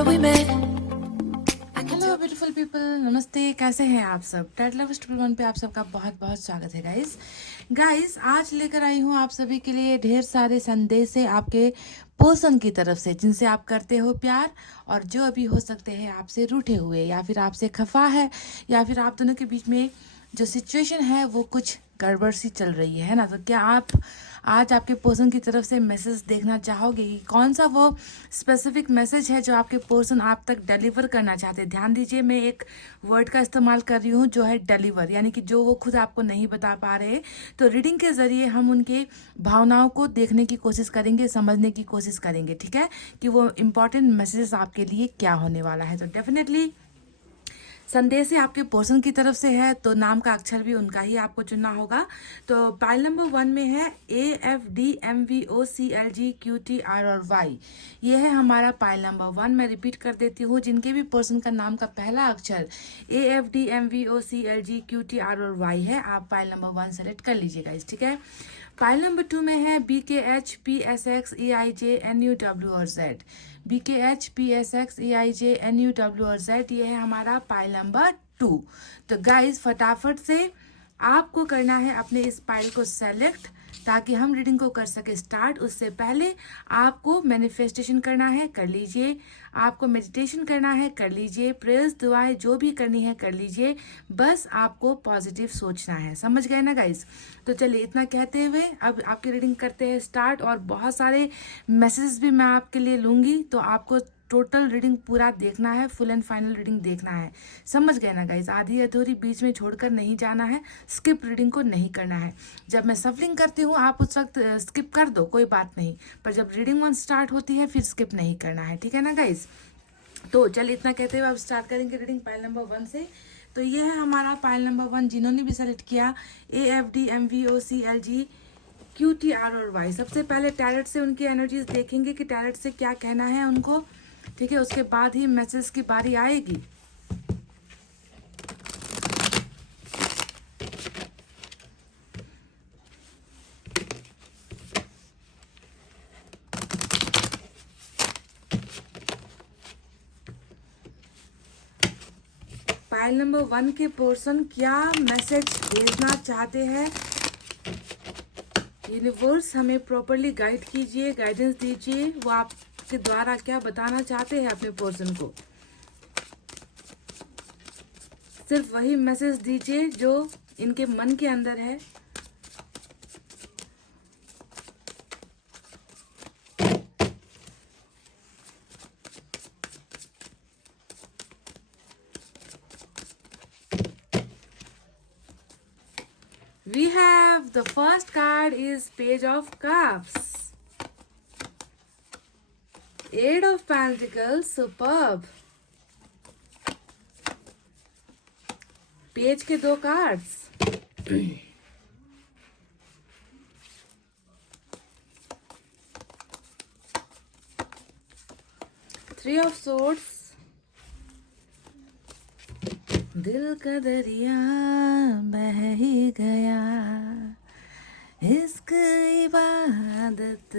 remember we met. Hello beautiful people, नमस्ते। कैसे हैं आप सब? टेट लव ट्रिपल वन पे आप सबका बहुत बहुत स्वागत है गाइस। आज लेकर आई हूँ आप सभी के लिए ढेर सारे संदेश है आपके पर्सन की तरफ से, जिनसे आप करते हो प्यार और जो अभी हो सकते हैं आपसे रूठे हुए या फिर आपसे खफा है या फिर आप दोनों के बीच में जो सिचुएशन है वो कुछ गड़बड़ सी चल रही है ना। तो क्या आप आज आपके पर्सन की तरफ से मैसेज देखना चाहोगे कि कौन सा वो स्पेसिफिक मैसेज है जो आपके पर्सन आप तक डिलीवर करना चाहते हैं? ध्यान दीजिए, मैं एक वर्ड का इस्तेमाल कर रही हूँ जो है डिलीवर, यानी कि जो वो खुद आपको नहीं बता पा रहे। तो रीडिंग के जरिए हम उनके भावनाओं को देखने की कोशिश करेंगे, समझने की कोशिश करेंगे, ठीक है, कि वो इम्पोर्टेंट मैसेज आपके लिए क्या होने वाला है। तो डेफिनेटली संदेश आपके पर्सन की तरफ से है, तो नाम का अक्षर भी उनका ही आपको चुनना होगा। तो पाइल नंबर 1 में है AFDMVOCLGQTR और Y। ये है हमारा पाइल नंबर 1। मैं रिपीट कर देती हूँ, जिनके भी पर्सन का नाम का पहला अक्षर AFDMVOCLGQTR और Y है, आप पाइल नंबर 1 सेलेक्ट कर लीजिएगा, ठीक है। पाइल नंबर 2 में है BKHPSXEIJNUW और Z। BKHPSXEIJNUW और Z, ये है हमारा पाइल नंबर 2। तो गाइज फटाफट से आपको करना है अपने इस पाइल को सेलेक्ट, ताकि हम रीडिंग को कर सके स्टार्ट। उससे पहले आपको मैनिफेस्टेशन करना है, कर लीजिए। आपको मेडिटेशन करना है, कर लीजिए। प्रेयर्स, दुआएं जो भी करनी है कर लीजिए। बस आपको पॉजिटिव सोचना है, समझ गए ना गाइस? तो चलिए, इतना कहते हुए अब आपकी रीडिंग करते हैं स्टार्ट। और बहुत सारे मैसेजेस भी मैं आपके लिए लूँगी, तो आपको टोटल रीडिंग पूरा देखना है, फुल एंड फाइनल रीडिंग देखना है, समझ गए ना गाइज? आधी अधूरी बीच में छोड़कर नहीं जाना है, स्किप रीडिंग को नहीं करना है। जब मैं सफलिंग करती हूँ आप उस वक्त स्किप कर दो, कोई बात नहीं, पर जब रीडिंग वन स्टार्ट होती है फिर स्किप नहीं करना है, ठीक है ना गाइज? तो चलिए, इतना कहते हुए अब स्टार्ट करेंगे रीडिंग पाइल नंबर 1 से। तो ये है हमारा पाइल नंबर 1। जिन्होंने भी सेलेक्ट किया AFDMVOCLGQTR और Y, सबसे पहले टैरेट से उनकी एनर्जीज देखेंगे कि टैरेट से क्या कहना है उनको, ठीक है। उसके बाद ही मैसेज की बारी आएगी। पाइल नंबर 1 के पर्सन क्या मैसेज भेजना चाहते हैं? यूनिवर्स हमें प्रॉपरली गाइड कीजिए, गाइडेंस दीजिए। वो आपके द्वारा क्या बताना चाहते हैं अपने पर्सन को? सिर्फ वही मैसेज दीजिए जो इनके मन के अंदर है। We have the first card is Page of Cups, Eight of Pentacles, superb। Page के 2 कार्ड्स, Three of Swords, दिल का दरिया बह ही गया, इश्क इबादत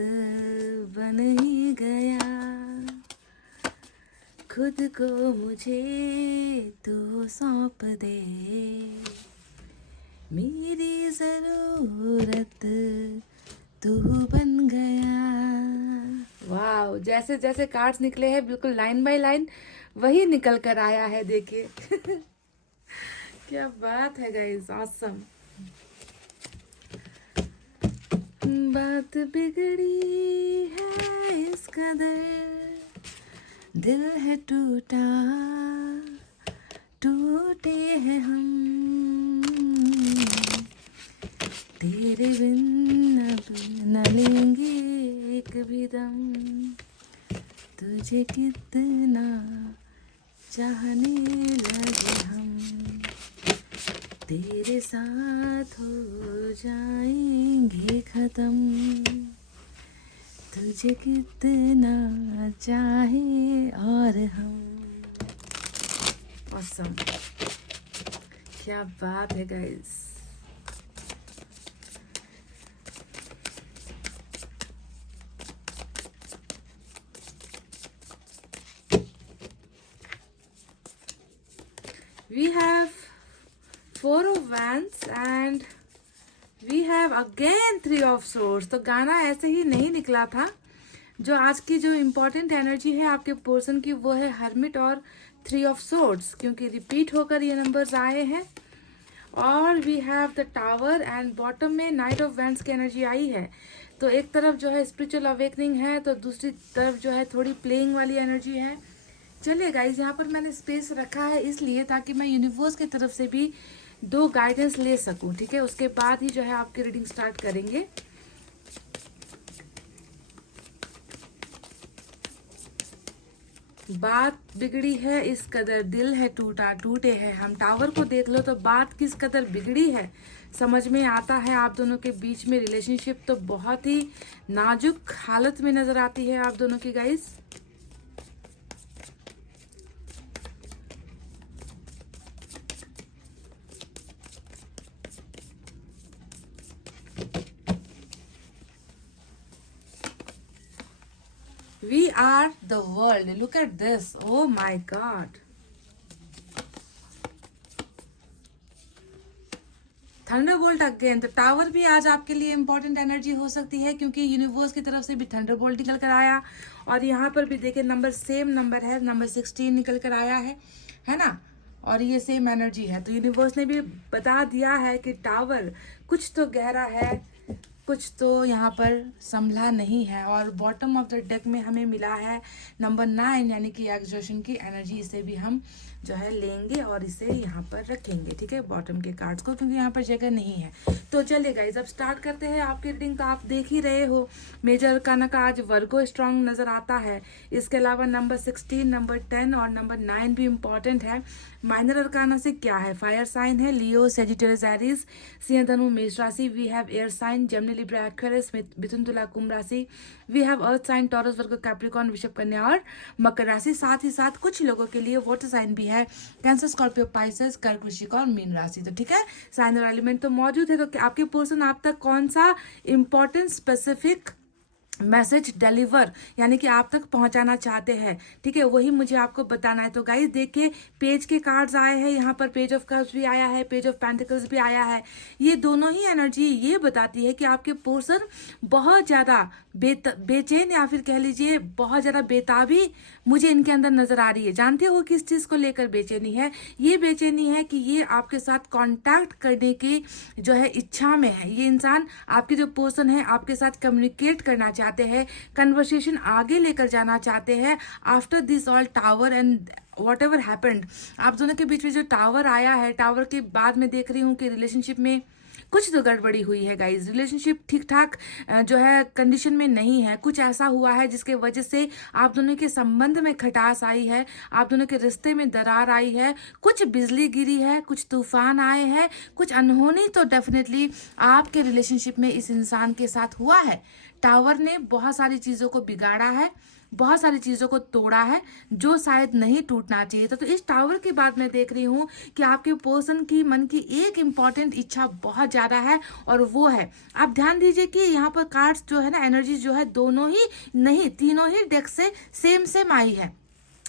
बन ही गया, खुद को मुझे तू सौंप दे, मेरी जरूरत तू बन गया। वाह, जैसे जैसे कार्ड्स निकले हैं बिल्कुल लाइन बाय लाइन वही निकल कर आया है, देखिए। क्या बात है गाइस, ऑसम। बात बिगड़ी है इस कदर, दिल है टूटा, टूटे हैं हम, तेरे बिन अब न लेंगे एक भी दम, तुझे कितना चाहने लगे हम, तेरे साथ हो जाएंगे खत्म, तुझे कितना चाहे और हम। ऑसम, क्या बात है guys. 4 of wands and we have again 3 of swords. तो गाना ऐसे ही नहीं निकला था। जो आज की जो इम्पोर्टेंट एनर्जी है आपके पर्सन की वो है हर्मिट और 3 ऑफ सोर्ड्स, क्योंकि रिपीट होकर ये नंबर्स आए हैं। और we have the tower and bottom में नाइट ऑफ वैंड्स की एनर्जी आई है। तो एक तरफ जो है स्पिरिचुअल अवेकनिंग है, तो दूसरी तरफ जो है थोड़ी प्लेइंग वाली एनर्जी है। चलिए गाइज, यहाँ पर मैंने स्पेस रखा है इसलिए ताकि मैं यूनिवर्स की तरफ से भी 2 गाइडेंस ले सकूं, ठीक है। उसके बाद ही जो है आपकी रीडिंग स्टार्ट करेंगे। बात बिगड़ी है इस कदर, दिल है टूटा टूटे है हम। टावर को देख लो तो बात किस कदर बिगड़ी है समझ में आता है। आप दोनों के बीच में रिलेशनशिप तो बहुत ही नाजुक हालत में नजर आती है आप दोनों की guys. We are the world. Look at this. Oh my God. Thunderbolt again. तो टावर भी आज आपके लिए इंपॉर्टेंट एनर्जी हो सकती है, क्योंकि यूनिवर्स की तरफ से भी थंडरबोल्ट निकल कर आया। और यहाँ पर भी देखिए नंबर सेम नंबर है, नंबर 16 निकल कर आया है ना। और ये सेम एनर्जी है। तो यूनिवर्स ने भी बता दिया है कि टावर कुछ तो गहरा है, कुछ तो यहाँ पर संभला नहीं है। और बॉटम ऑफ द डेक में हमें मिला है नंबर 9, यानी कि एग्जॉशन की एनर्जी। इसे भी हम जो है लेंगे और इसे यहाँ पर रखेंगे, ठीक है, बॉटम के कार्ड्स को, क्योंकि यहाँ पर जगह नहीं है। तो चलिए गाइज, अब स्टार्ट करते हैं आपकी रीडिंग। तो आप देख ही रहे हो मेजर अरकाना का आज वर्गो स्ट्रांग नजर आता है। इसके अलावा नंबर 16, नंबर 10 और नंबर 9 भी इम्पॉर्टेंट है। माइनर अरकाना से क्या है, फायर साइन है, लियो, सेजिटेरियस, एरीज, सिंह, धनु, मेष राशि। We have air sign, Gemini, Libra, Aquarius, मिथुन, तुला, कुंभ राशि। We have earth sign, Taurus, Virgo, Capricorn, वृषभ, कन्या और मकर राशि। साथ ही साथ कुछ लोगों के लिए वाटर साइन भी है, कैंसर, स्कॉर्पियो, पाइसेस, कर्क, वृश्चिक और मीन राशि। तो ठीक है, साइन और एलिमेंट तो मौजूद है। तो आपके पर्सन आप तक कौन सा इंपॉर्टेंट स्पेसिफिक मैसेज डिलीवर यानी कि आप तक पहुंचाना चाहते हैं, ठीक है, वही मुझे आपको बताना है। तो गाइस देखिए, पेज के कार्ड्स आए हैं, यहाँ पर पेज ऑफ कप्स भी आया है, पेज ऑफ पेंटिकल्स भी आया है। ये दोनों ही एनर्जी ये बताती है कि आपके पर्सन बहुत ज्यादा बेचैन या फिर कह लीजिए बहुत ज्यादा बेताबी मुझे इनके अंदर नजर आ रही है। जानते हो किस चीज को लेकर बेचैनी है? ये बेचैनी है कि ये आपके साथ कांटेक्ट करने की जो है इच्छा में है। ये इंसान, आपके जो पर्सन है, आपके साथ कम्युनिकेट करना चाहते हैं, कन्वर्सेशन आगे लेकर जाना चाहते हैं। After this all tower and what ever happened, आप दोनों के बीच में जो टावर आया है, टावर के बाद में देख रही हूँ कि रिलेशनशिप में कुछ तो गड़बड़ी हुई है गाइज। रिलेशनशिप ठीक ठाक जो है कंडीशन में नहीं है। कुछ ऐसा हुआ है जिसके वजह से आप दोनों के संबंध में खटास आई है, आप दोनों के रिश्ते में दरार आई है, कुछ बिजली गिरी है, कुछ तूफान आए हैं, कुछ अनहोनी तो डेफिनेटली आपके रिलेशनशिप में इस इंसान के साथ हुआ है। टावर ने बहुत सारी चीजों को बिगाड़ा है, बहुत सारी चीजों को तोड़ा है जो शायद नहीं टूटना चाहिए था। तो इस टावर के बाद मैं देख रही हूँ कि आपके पर्सन की मन की एक इंपॉर्टेंट इच्छा बहुत ज्यादा है, और वो है, आप ध्यान दीजिए कि यहाँ पर कार्ड्स जो है ना, एनर्जी जो है, दोनों ही नहीं तीनों ही डेक से सेम सेम आई है।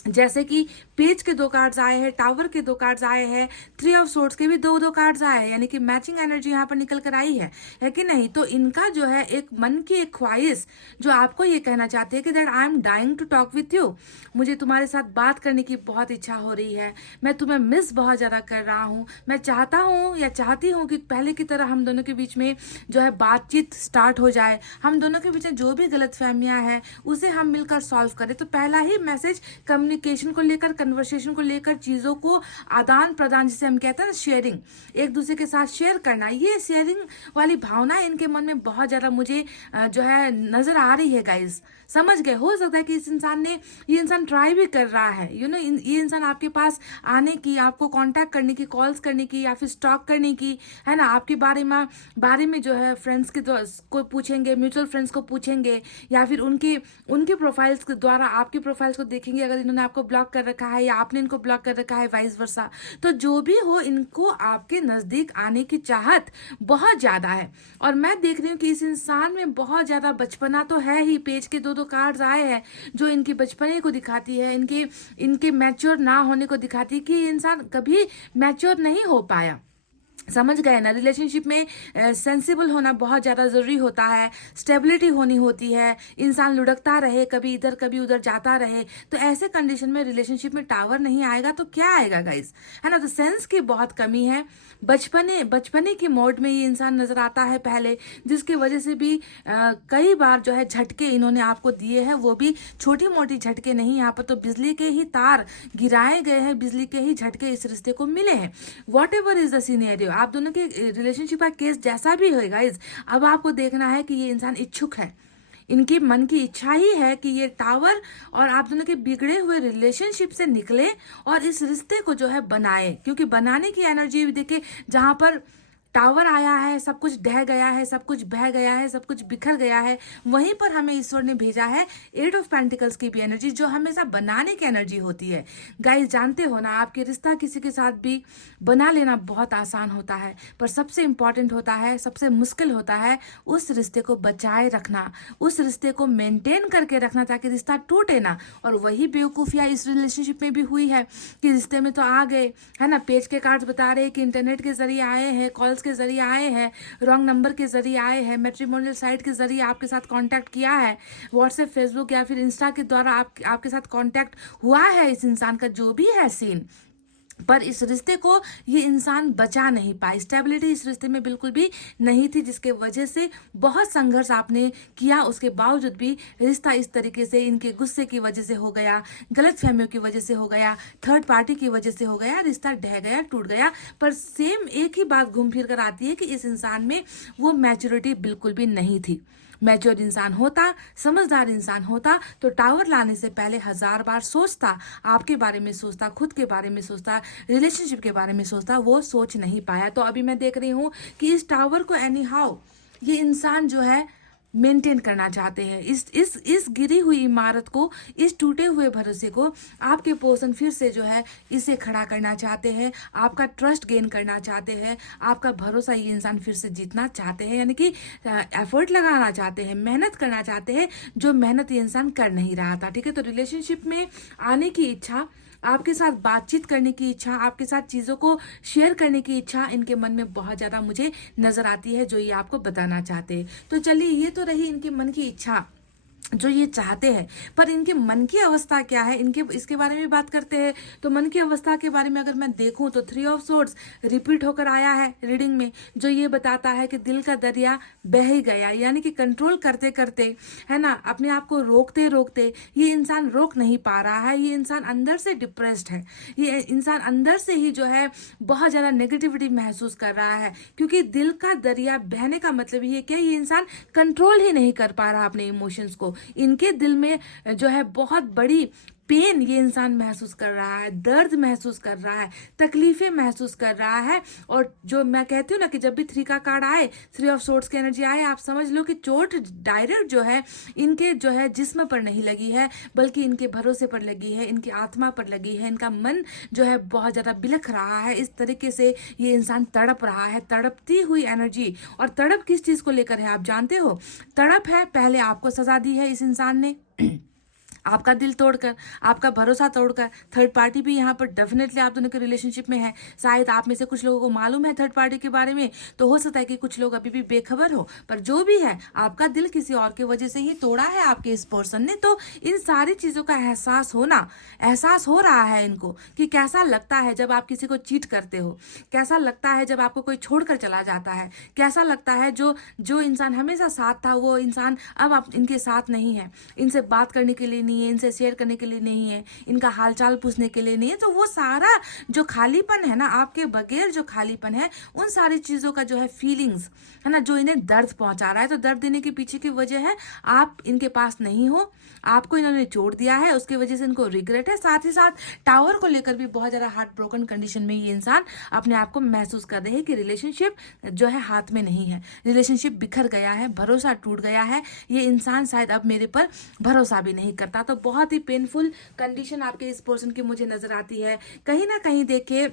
जैसे कि पेज के 2 कार्ड्स आए हैं, टावर के 2 कार्ड्स आए हैं, 3 ऑफ सोर्ड्स के भी 2 कार्ड्स आए हैं, यानी कि मैचिंग एनर्जी यहाँ पर निकल कर आई है कि नहीं? तो इनका जो है एक मन की एक ख्वाहिश जो आपको ये कहना चाहते हैं कि that I am dying to talk with you, मुझे तुम्हारे साथ बात करने की बहुत इच्छा हो रही है, मैं तुम्हें मिस बहुत ज्यादा कर रहा हूँ, मैं चाहता हूँ या चाहती हूँ कि पहले की तरह हम दोनों के बीच में जो है बातचीत स्टार्ट हो जाए, हम दोनों के बीच में जो भी गलतफहमियां हैं उसे हम मिलकर सॉल्व करें। तो पहला ही मैसेज कम्युनिकेशन को लेकर, कन्वर्सेशन को लेकर, चीजों को आदान प्रदान, जिसे हम कहते हैं ना शेयरिंग, एक दूसरे के साथ शेयर करना, ये शेयरिंग वाली भावना इनके मन में बहुत ज्यादा मुझे जो है नजर आ रही है गाइज। समझ गए? हो सकता है कि ये इंसान ट्राई भी कर रहा है, यू नो, ये इंसान आपके पास आने की, आपको कांटेक्ट करने की, कॉल्स करने की या फिर स्टॉक करने की, है ना, आपके बारे में जो है फ्रेंड्स के को पूछेंगे, म्यूचुअल फ्रेंड्स को पूछेंगे, या फिर उनके प्रोफाइल्स के द्वारा आपकी प्रोफाइल्स को देखेंगे अगर इन्होंने आपको ब्लॉक कर रखा है या आपने इनको ब्लॉक कर रखा है, वाइस वर्सा। तो जो भी हो, इनको आपके नजदीक आने की चाहत बहुत ज्यादा है। और मैं देख रही हूँ कि इस इंसान में बहुत ज्यादा बचपना तो है ही। पेज के 2 कार्ड्स आए हैं जो इनकी बचपने को दिखाती है, इनके मैच्योर ना होने को दिखाती है कि ये इंसान कभी मैच्योर नहीं हो पाया। समझ गए ना, रिलेशनशिप में सेंसिबल होना बहुत ज़्यादा ज़रूरी होता है, स्टेबिलिटी होनी होती है, इंसान लुढ़कता रहे, कभी इधर कभी उधर जाता रहे, तो ऐसे कंडीशन में रिलेशनशिप में टावर नहीं आएगा तो क्या आएगा गाइस, है ना। तो सेंस की बहुत कमी है, बचपने की मोड में ये इंसान नजर आता है पहले, जिसकी वजह से भी कई बार जो है झटके इन्होंने आपको दिए हैं, वो भी छोटी मोटी झटके नहीं, यहाँ पर तो बिजली के ही तार गिराए गए हैं, बिजली के ही झटके इस रिश्ते को मिले हैं। What ever is the scenario, आप दोनों के रिलेशनशिप का केस जैसा भी होगा गाइस, अब आपको देखना है कि ये इंसान इच्छुक है, इनके मन की इच्छा ही है कि ये टावर और आप दोनों के बिगड़े हुए रिलेशनशिप से निकले और इस रिश्ते को जो है बनाए, क्योंकि बनाने की एनर्जी भी देखे, जहां पर टावर आया है, सब कुछ ढह गया है, सब कुछ बह गया है, सब कुछ बिखर गया है, वहीं पर हमें ईश्वर ने भेजा है एट ऑफ पेंटिकल्स की भी एनर्जी, जो हमेशा बनाने की एनर्जी होती है। गाइस जानते हो ना, आपके रिश्ता किसी के साथ भी बना लेना बहुत आसान होता है, पर सबसे इंपॉर्टेंट होता है, सबसे मुश्किल होता है उस रिश्ते को बचाए रखना, उस रिश्ते को मेंटेन करके रखना, ताकि रिश्ता टूटे ना। और वही बेवकूफियाँ इस रिलेशनशिप में भी हुई है कि रिश्ते में तो आ गए, है ना, पेज के कार्ड्स बता रहे हैं कि इंटरनेट के जरिए आए हैं, कॉल्स के जरिए आए हैं, रॉन्ग नंबर के जरिए आए हैं, मैट्रिमोनियल साइट के जरिए आपके साथ कांटेक्ट किया है, व्हाट्सएप, फेसबुक या फिर इंस्टा के द्वारा आपके साथ कांटेक्ट हुआ है इस इंसान का, जो भी है सीन, पर इस रिश्ते को ये इंसान बचा नहीं पाई, स्टेबिलिटी इस रिश्ते में बिल्कुल भी नहीं थी, जिसके वजह से बहुत संघर्ष आपने किया, उसके बावजूद भी रिश्ता इस तरीके से इनके गुस्से की वजह से हो गया, गलत फहमियों की वजह से हो गया, थर्ड पार्टी की वजह से हो गया, रिश्ता ढह गया, टूट गया। पर सेम एक ही बात घूम फिर कर आती है कि इस इंसान में वो मैच्योरिटी बिल्कुल भी नहीं थी। मैच्योर इंसान होता, समझदार इंसान होता, तो टावर लाने से पहले 1000 बार सोचता, आपके बारे में सोचता, खुद के बारे में सोचता, रिलेशनशिप के बारे में सोचता, वो सोच नहीं पाया। तो अभी मैं देख रही हूँ कि इस टावर को एनी हाउ ये इंसान जो है मेंटेन करना चाहते हैं, इस गिरी हुई इमारत को, इस टूटे हुए भरोसे को आपके पर्सन फिर से जो है इसे खड़ा करना चाहते हैं, आपका ट्रस्ट गेन करना चाहते हैं, आपका भरोसा ये इंसान फिर से जीतना चाहते हैं, यानी कि एफर्ट लगाना चाहते हैं, मेहनत करना चाहते हैं, जो मेहनत ये इंसान कर नहीं रहा था। ठीक है, तो रिलेशनशिप में आने की इच्छा, आपके साथ बातचीत करने की इच्छा, आपके साथ चीज़ों को शेयर करने की इच्छा इनके मन में बहुत ज़्यादा मुझे नज़र आती है, जो ये आपको बताना चाहते हैं। तो चलिए, ये तो रही इनके मन की इच्छा जो ये चाहते हैं, पर इनके मन की अवस्था क्या है, इसके बारे में बात करते हैं। तो मन की अवस्था के बारे में अगर मैं देखूं तो 3 ऑफ सोर्ड्स रिपीट होकर आया है रीडिंग में, जो ये बताता है कि दिल का दरिया बह ही गया, यानी कि कंट्रोल करते करते, है ना, अपने आप को रोकते रोकते ये इंसान रोक नहीं पा रहा है, ये इंसान अंदर से डिप्रेस्ड है, ये इंसान अंदर से ही जो है बहुत ज़्यादा नेगेटिविटी महसूस कर रहा है, क्योंकि दिल का दरिया बहने का मतलब ये क्या, ये इंसान कंट्रोल ही नहीं कर पा रहा अपने इमोशंस को, इनके दिल में जो है बहुत बड़ी पेन ये इंसान महसूस कर रहा है, दर्द महसूस कर रहा है, तकलीफें महसूस कर रहा है। और जो मैं कहती हूँ ना कि जब भी 3 का कार्ड आए, 3 ऑफ सोर्ड्स की एनर्जी आए, आप समझ लो कि चोट डायरेक्ट जो है इनके जो है जिस्म पर नहीं लगी है, बल्कि इनके भरोसे पर लगी है, इनकी आत्मा पर लगी है, इनका मन जो है बहुत ज़्यादा बिलख रहा है, इस तरीके से ये इंसान तड़प रहा है, तड़पती हुई एनर्जी। और तड़प किस चीज़ को लेकर है आप जानते हो, तड़प है पहले आपको सजा दी है इस इंसान ने आपका दिल तोड़कर, आपका भरोसा तोड़कर। थर्ड पार्टी भी यहाँ पर डेफिनेटली आप दोनों के रिलेशनशिप में है, शायद आप में से कुछ लोगों को मालूम है थर्ड पार्टी के बारे में, तो हो सकता है कि कुछ लोग अभी भी बेखबर हो, पर जो भी है आपका दिल किसी और की वजह से ही तोड़ा है आपके इस पर्सन ने। तो इन सारी चीज़ों का एहसास हो रहा है इनको कि कैसा लगता है जब आप किसी को चीट करते हो, कैसा लगता है जब आपको कोई छोड़कर चला जाता है, कैसा लगता है जो इंसान हमेशा साथ था वो इंसान अब आप इनके साथ नहीं है, इनसे बात करने के लिए नहीं है, इनसे शेयर करने के लिए नहीं है, इनका हालचाल पूछने के लिए नहीं है। तो वो सारा जो खालीपन है ना, आपके बगैर जो खालीपन है, उन सारी चीज़ों का जो है फीलिंग्स है ना, जो इन्हें दर्द पहुंचा रहा है। तो दर्द देने के पीछे की वजह है आप इनके पास नहीं हो, आपको इन्होंने छोड़ दिया है, उसकी वजह से इनको रिग्रेट है। साथ ही साथ टावर को लेकर भी बहुत ज़्यादा हार्ट ब्रोकन कंडीशन में ये इंसान अपने आप को महसूस कर रहे हैं कि रिलेशनशिप जो है हाथ में नहीं है, रिलेशनशिप बिखर गया है, भरोसा टूट गया है, ये इंसान शायद अब मेरे पर भरोसा भी नहीं करता। तो बहुत ही पेनफुल कंडीशन आपके इस पर्सन की मुझे नजर आती है। कहीं ना कहीं देखिए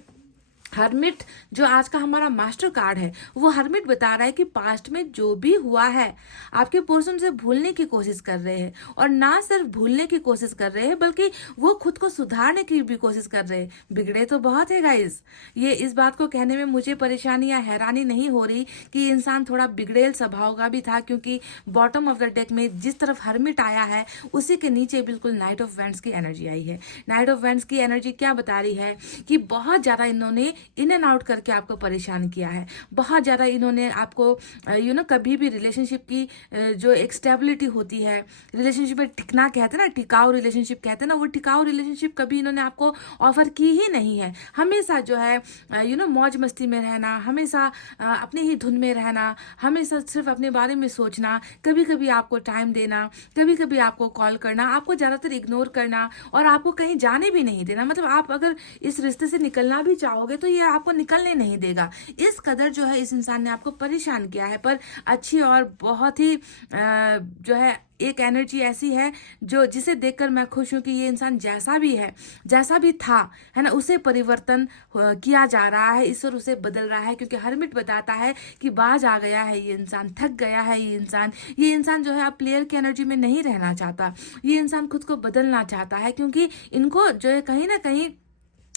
हर्मिट जो आज का हमारा मास्टर कार्ड है, वो हर्मिट बता रहा है कि पास्ट में जो भी हुआ है आपके पर्सन से भूलने की कोशिश कर रहे हैं, और ना सिर्फ भूलने की कोशिश कर रहे हैं बल्कि वो खुद को सुधारने की भी कोशिश कर रहे हैं। बिगड़े तो बहुत है गाइस, ये इस बात को कहने में मुझे परेशानी या हैरानी नहीं हो रही कि इंसान थोड़ा बिगड़ेल स्वभाव का भी था, क्योंकि बॉटम ऑफ द डेक में जिस तरफ हर्मिट आया है उसी के नीचे बिल्कुल नाइट ऑफ वेंट्स की एनर्जी आई है। नाइट ऑफ वेंट्स की एनर्जी क्या बता रही है कि बहुत ज्यादा इन्होंने इन एंड आउट करके आपको परेशान किया है, बहुत ज़्यादा इन्होंने आपको कभी भी रिलेशनशिप की जो एक स्टेबिलिटी होती है, रिलेशनशिप में टिकना कहते हैं ना, टिकाऊ रिलेशनशिप कहते हैं ना, वो टिकाऊ रिलेशनशिप कभी इन्होंने आपको ऑफर की ही नहीं है। हमेशा जो है मौज मस्ती में रहना, हमेशा अपने ही धुन में रहना, हमेशा सिर्फ अपने बारे में सोचना, कभी कभी आपको टाइम देना, कभी कभी आपको कॉल करना, आपको ज़्यादातर इग्नोर करना और आपको कहीं जाने भी नहीं देना। मतलब आप अगर इस रिश्ते से निकलना भी चाहोगे तो ये आपको निकलने नहीं देगा। इस कदर जो है इस इंसान ने आपको परेशान किया है, पर अच्छी और बहुत ही जो है एक एनर्जी ऐसी है जो जिसे देखकर मैं खुश हूं कि ये इंसान जैसा भी है, जैसा भी था, है ना, उसे परिवर्तन किया जा रहा है, ईश्वर उसे बदल रहा है। क्योंकि हर्मिट बताता है कि बाज आ गया है ये इंसान, थक गया है ये इंसान जो है अब प्लेयर की एनर्जी में नहीं रहना चाहता, ये इंसान खुद को बदलना चाहता है। क्योंकि इनको जो है कहीं ना कहीं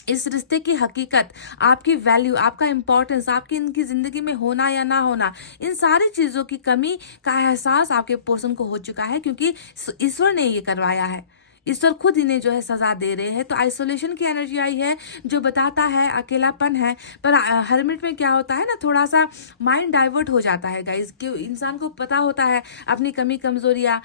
इस रिश्ते की हकीकत, आपकी वैल्यू, आपका इंपॉर्टेंस, आपकी इनकी जिंदगी में होना या ना होना, इन सारी चीजों की कमी का एहसास आपके पर्सन को हो चुका है, क्योंकि ईश्वर ने ये करवाया है। ईश्वर खुद इन्हें जो है सजा दे रहे हैं। तो आइसोलेशन की एनर्जी आई है जो बताता है अकेलापन है। पर हर्मिट में क्या होता है ना, थोड़ा सा माइंड डाइवर्ट हो जाता है गाइज, कि इंसान को पता होता है अपनी कमी कमजोरियां,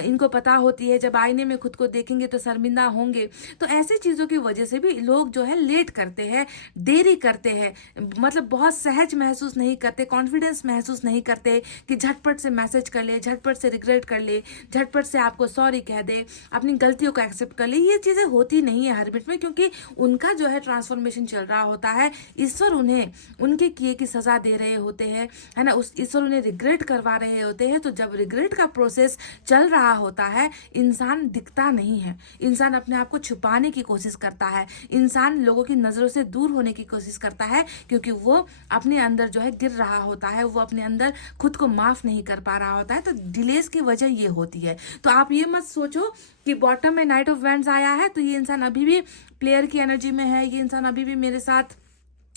इनको पता होती है जब आईने में खुद को देखेंगे तो शर्मिंदा होंगे। तो ऐसी चीजों की वजह से भी लोग जो है लेट करते हैं, देरी करते हैं, मतलब बहुत सहज महसूस नहीं करते, कॉन्फिडेंस महसूस नहीं करते कि झटपट से मैसेज कर ले, झटपट से रिग्रेट कर ले, झटपट से आपको सॉरी कह दे, अपनी गलतियों को एक्सेप्ट कर ले। ये चीजें होती नहीं है हर्मिट में, क्योंकि उनका जो है ट्रांसफॉर्मेशन चल रहा होता है। ईश्वर उन्हें उनके किए की सजा दे रहे होते हैं, है ना, उस ईश्वर उन्हें रिग्रेट करवा रहे होते हैं। तो जब रिग्रेट का प्रोसेस चल रहा होता है, इंसान दिखता नहीं है, इंसान अपने आप को छुपाने की कोशिश करता है, इंसान लोगों की नजरों से दूर होने की कोशिश करता है, क्योंकि वो अपने अंदर जो है गिर रहा होता है, वो अपने अंदर खुद को माफ नहीं कर पा रहा होता है। तो डिलेस की वजह ये होती है। तो आप ये मत सोचो कि बॉटम में नाइट ऑफ वेंट्स आया है तो ये इंसान अभी भी प्लेयर की एनर्जी में है, ये इंसान अभी भी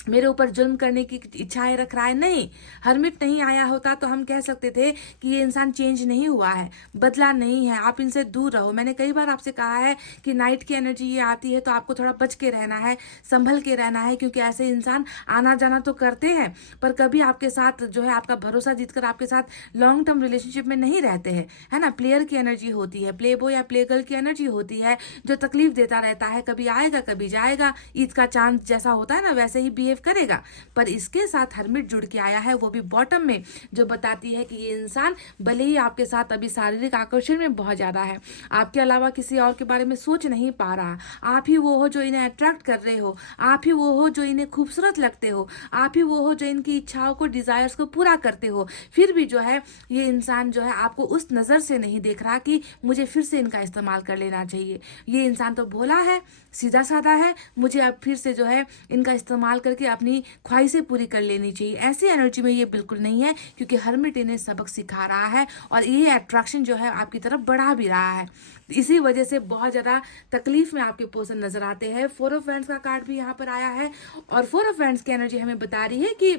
मेरे ऊपर जुल्म करने की इच्छाएं रख रहा है। नहीं, हर्मिट नहीं आया होता तो हम कह सकते थे कि ये इंसान चेंज नहीं हुआ है, बदला नहीं है, आप इनसे दूर रहो। मैंने कई बार आपसे कहा है कि नाइट की एनर्जी ये आती है तो आपको थोड़ा बच के रहना है, संभल के रहना है, क्योंकि ऐसे इंसान आना जाना तो करते हैं पर कभी आपके साथ जो है आपका भरोसा जीतकर आपके साथ लॉन्ग टर्म रिलेशनशिप में नहीं रहते हैं, है ना। प्लेयर की एनर्जी होती है, प्ले बॉय या प्ले गर्ल की एनर्जी होती है जो तकलीफ देता रहता है, कभी आएगा कभी जाएगा, ईद का चांद जैसा होता है ना वैसे ही बिहेव करेगा। पर इसके साथ हर्मिट जुड़ के आया है, वो भी बॉटम में, जो बताती है कि ये इंसान भले ही आपके साथ अभी शारीरिक आकर्षण में बहुत ज्यादा है, आपके अलावा किसी और के बारे में सोच नहीं पा रहा, आप ही वो हो जो इन्हें अट्रैक्ट कर रहे हो, आप ही वो हो जो इन्हें खूबसूरत लगते हो, आप ही वो हो जो इनकी इच्छाओं को, डिजायर्स को पूरा करते हो। फिर भी जो है ये इंसान जो है आपको उस नजर से नहीं देख रहा कि मुझे फिर से इनका इस्तेमाल कर लेना चाहिए। ये इंसान तो भोला है, सीधा साधा है, मुझे अब फिर से जो है इनका इस्तेमाल करके अपनी ख्वाहिशें पूरी कर लेनी चाहिए। ऐसी एनर्जी में ये बिल्कुल नहीं है, क्योंकि हर्मिट इन्हें सबक सिखा रहा है और ये अट्रैक्शन जो है आपकी तरफ बढ़ा भी रहा है। इसी वजह से बहुत ज्यादा तकलीफ में आपके पर्सन नजर आते हैं। 4 ऑफ वैंड्स का कार्ड भी यहाँ पर आया है और 4 ऑफ वैंड्स की एनर्जी हमें बता रही है कि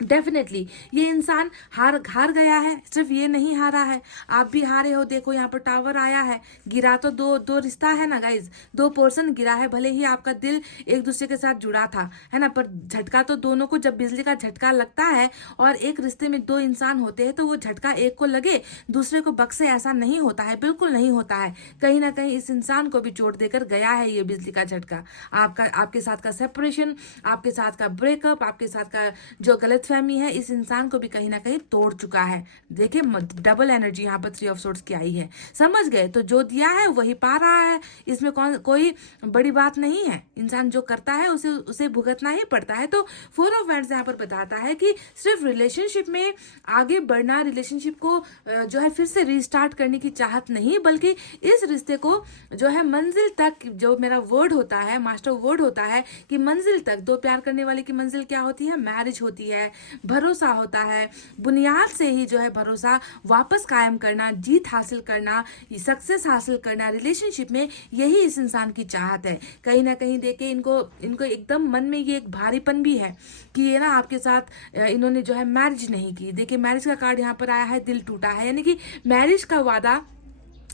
डेफिनेटली ये इंसान हार गया है। सिर्फ ये नहीं हारा है, आप भी हारे हो। देखो यहाँ पर टावर आया है, गिरा तो दो रिश्ता है ना गाइज, 2 पर्सन गिरा है। भले ही आपका दिल एक दूसरे के साथ जुड़ा था, है ना, पर झटका तो दोनों को, जब बिजली का झटका लगता है और एक रिश्ते में 2 इंसान होते हैं तो वो झटका एक को लगे दूसरे को बख्शे, ऐसा नहीं होता है, बिल्कुल नहीं होता है। कहीं ना कहीं इस इंसान को भी चोट देकर गया है ये बिजली का झटका। आपके साथ का सेपरेशन, आपके साथ का ब्रेकअप, आपके साथ का जो गलत गलतफहमी है इस इंसान को भी कहीं ना कहीं तोड़ चुका है। देखिए डबल एनर्जी यहाँ पर 3 ऑफ सोर्ड्स की आई है, समझ गए? तो जो दिया है वही पा रहा है, इसमें कोई बड़ी बात नहीं है। इंसान जो करता है उसे भुगतना ही पड़ता है। तो 4 ऑफ वैंड्स यहाँ पर बताता है कि सिर्फ रिलेशनशिप में आगे बढ़ना, रिलेशनशिप को जो है फिर से रिस्टार्ट करने की चाहत नहीं, बल्कि इस रिश्ते को जो है मंजिल तक, जो मेरा वर्ड होता है, मास्टर वर्ड होता है कि मंजिल तक, दो प्यार करने वाले की मंजिल क्या होती है? मैरिज होती है, भरोसा होता है। बुनियाद से ही जो है भरोसा वापस कायम करना, जीत हासिल करना, सक्सेस हासिल करना रिलेशनशिप में, यही इस इंसान की चाहत है। कहीं ना कहीं देखे इनको एकदम मन में ये एक भारीपन भी है कि ये ना आपके साथ इन्होंने जो है मैरिज नहीं की। देखिए मैरिज का कार्ड यहाँ पर आया है, दिल टूटा है, यानी कि मैरिज का वादा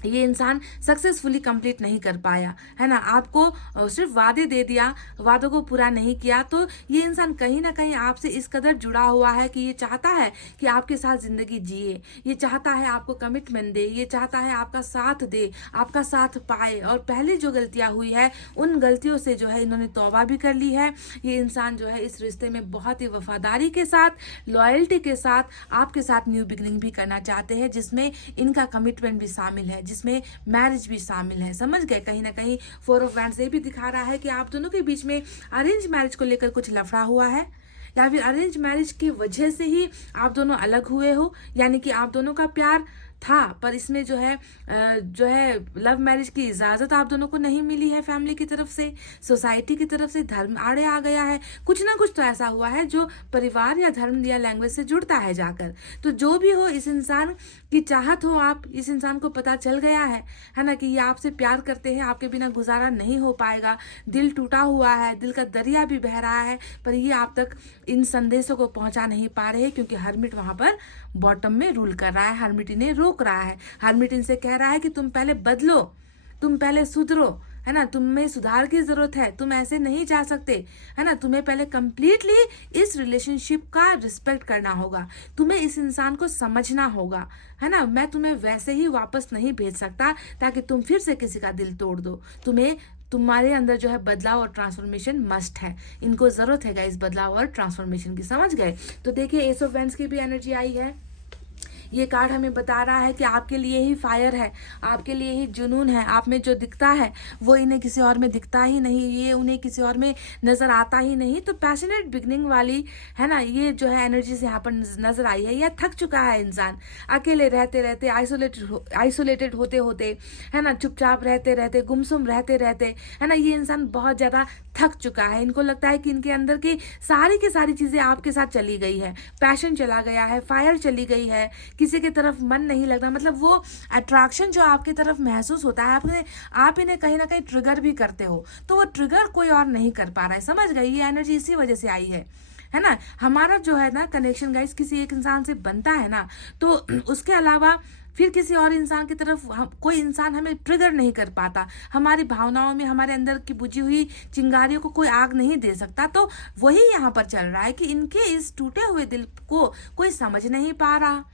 ये इंसान सक्सेसफुली कंप्लीट नहीं कर पाया, है ना। आपको सिर्फ वादे दे दिया, वादों को पूरा नहीं किया। तो ये इंसान कहीं ना कहीं आपसे इस कदर जुड़ा हुआ है कि ये चाहता है कि आपके साथ जिंदगी जिए, ये चाहता है आपको कमिटमेंट दे, ये चाहता है आपका साथ दे, आपका साथ पाए। और पहले जो गलतियां हुई है उन गलतियों से जो है इन्होंने तौबा भी कर ली है। ये इंसान जो है इस रिश्ते में बहुत ही वफादारी के साथ, लॉयल्टी के साथ आपके साथ न्यू बिगनिंग भी करना चाहते हैं, जिसमें इनका कमिटमेंट भी शामिल है, जिसमें मैरिज भी शामिल है। समझ गए? कहीं ना कहीं 4 ऑफ वैंड्स ये भी दिखा रहा है कि आप दोनों के बीच में अरेंज मैरिज को लेकर कुछ लफड़ा हुआ है, या फिर अरेंज मैरिज की वजह से ही आप दोनों अलग हुए हो। यानी कि आप दोनों का प्यार था, पर इसमें जो है लव मैरिज की इजाजत आप दोनों को नहीं मिली है, फैमिली की तरफ से, सोसाइटी की तरफ से, धर्म आड़े आ गया है। कुछ ना कुछ तो ऐसा हुआ है जो परिवार या धर्म या लैंग्वेज से जुड़ता है जाकर। तो जो भी हो, इस इंसान की चाहत हो, आप इस इंसान को पता चल गया है ना, कि ये आपसे प्यार करते हैं, आपके बिना गुजारा नहीं हो पाएगा। दिल टूटा हुआ है, दिल का दरिया भी बह रहा है, पर ये आप तक इन संदेशों को पहुंचा नहीं पा रहे, क्योंकि हर्मिट वहां पर बॉटम में रूल कर रहा है। हर्मिट इन्हें रोक रहा है, हर्मिट इनसे कह रहा है कि तुम पहले बदलो, तुम पहले सुधरो, है ना, तुम्हें सुधार की जरूरत है, तुम ऐसे नहीं जा सकते, है ना। तुम्हें पहले कंप्लीटली इस रिलेशनशिप का रिस्पेक्ट करना होगा, तुम्हें इस इंसान को समझना होगा, है ना। मैं तुम्हें वैसे ही वापस नहीं भेज सकता ताकि तुम फिर से किसी का दिल तोड़ दो। तुम्हारे अंदर जो है बदलाव और ट्रांसफॉर्मेशन मस्ट है। इनको जरूरत है इस बदलाव और ट्रांसफॉर्मेशन की, समझ गए? तो देखिए एस ऑफ वैंड्स की भी एनर्जी आई है। ये कार्ड हमें बता रहा है कि आपके लिए ही फायर है, आपके लिए ही जुनून है। आप में जो दिखता है वो इन्हें किसी और में दिखता ही नहीं, ये उन्हें किसी और में नजर आता ही नहीं। तो पैशनेट बिगनिंग वाली, है ना, ये जो है एनर्जी से यहाँ पर नजर आई है। यह थक चुका है इंसान, अकेले रहते रहते, आइसोलेटेड होते होते, है ना, चुपचाप रहते रहते, गुमसुम रहते रहते, है ना। ये इंसान बहुत ज्यादा थक चुका है। इनको लगता है कि इनके अंदर की सारी चीजें आपके साथ चली गई है, पैशन चला गया है, फायर चली गई है, किसी की तरफ मन नहीं लगना। मतलब वो अट्रैक्शन जो आपकी तरफ महसूस होता है, आप इन्हें कहीं ना कहीं ट्रिगर भी करते हो, तो वो ट्रिगर कोई और नहीं कर पा रहा है, समझ गए? ये एनर्जी इसी वजह से आई है ना। हमारा जो है ना कनेक्शन गाइस किसी एक इंसान से बनता है ना, तो उसके अलावा फिर किसी और इंसान की तरफ कोई इंसान हमें ट्रिगर नहीं कर पाता। हमारी भावनाओं में, हमारे अंदर की बुझी हुई चिंगारियों को कोई आग नहीं दे सकता। तो वही यहाँ पर चल रहा है कि इनके इस टूटे हुए दिल को कोई समझ नहीं पा रहा,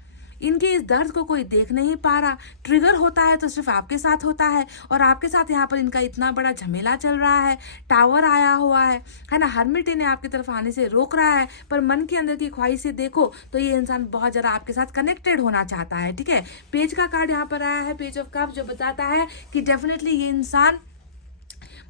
इनके इस दर्द को कोई देख नहीं पा रहा। ट्रिगर होता है तो सिर्फ आपके साथ होता है, और आपके साथ यहाँ पर इनका इतना बड़ा झमेला चल रहा है, टावर आया हुआ है ना। हर्मिट इन्हें आपकी तरफ आने से रोक रहा है, पर मन के अंदर की ख्वाहिश से देखो तो ये इंसान बहुत ज्यादा आपके साथ कनेक्टेड होना चाहता है, ठीक है। पेज का कार्ड यहाँ पर आया है, पेज ऑफ कप, जो बताता है कि डेफिनेटली ये इंसान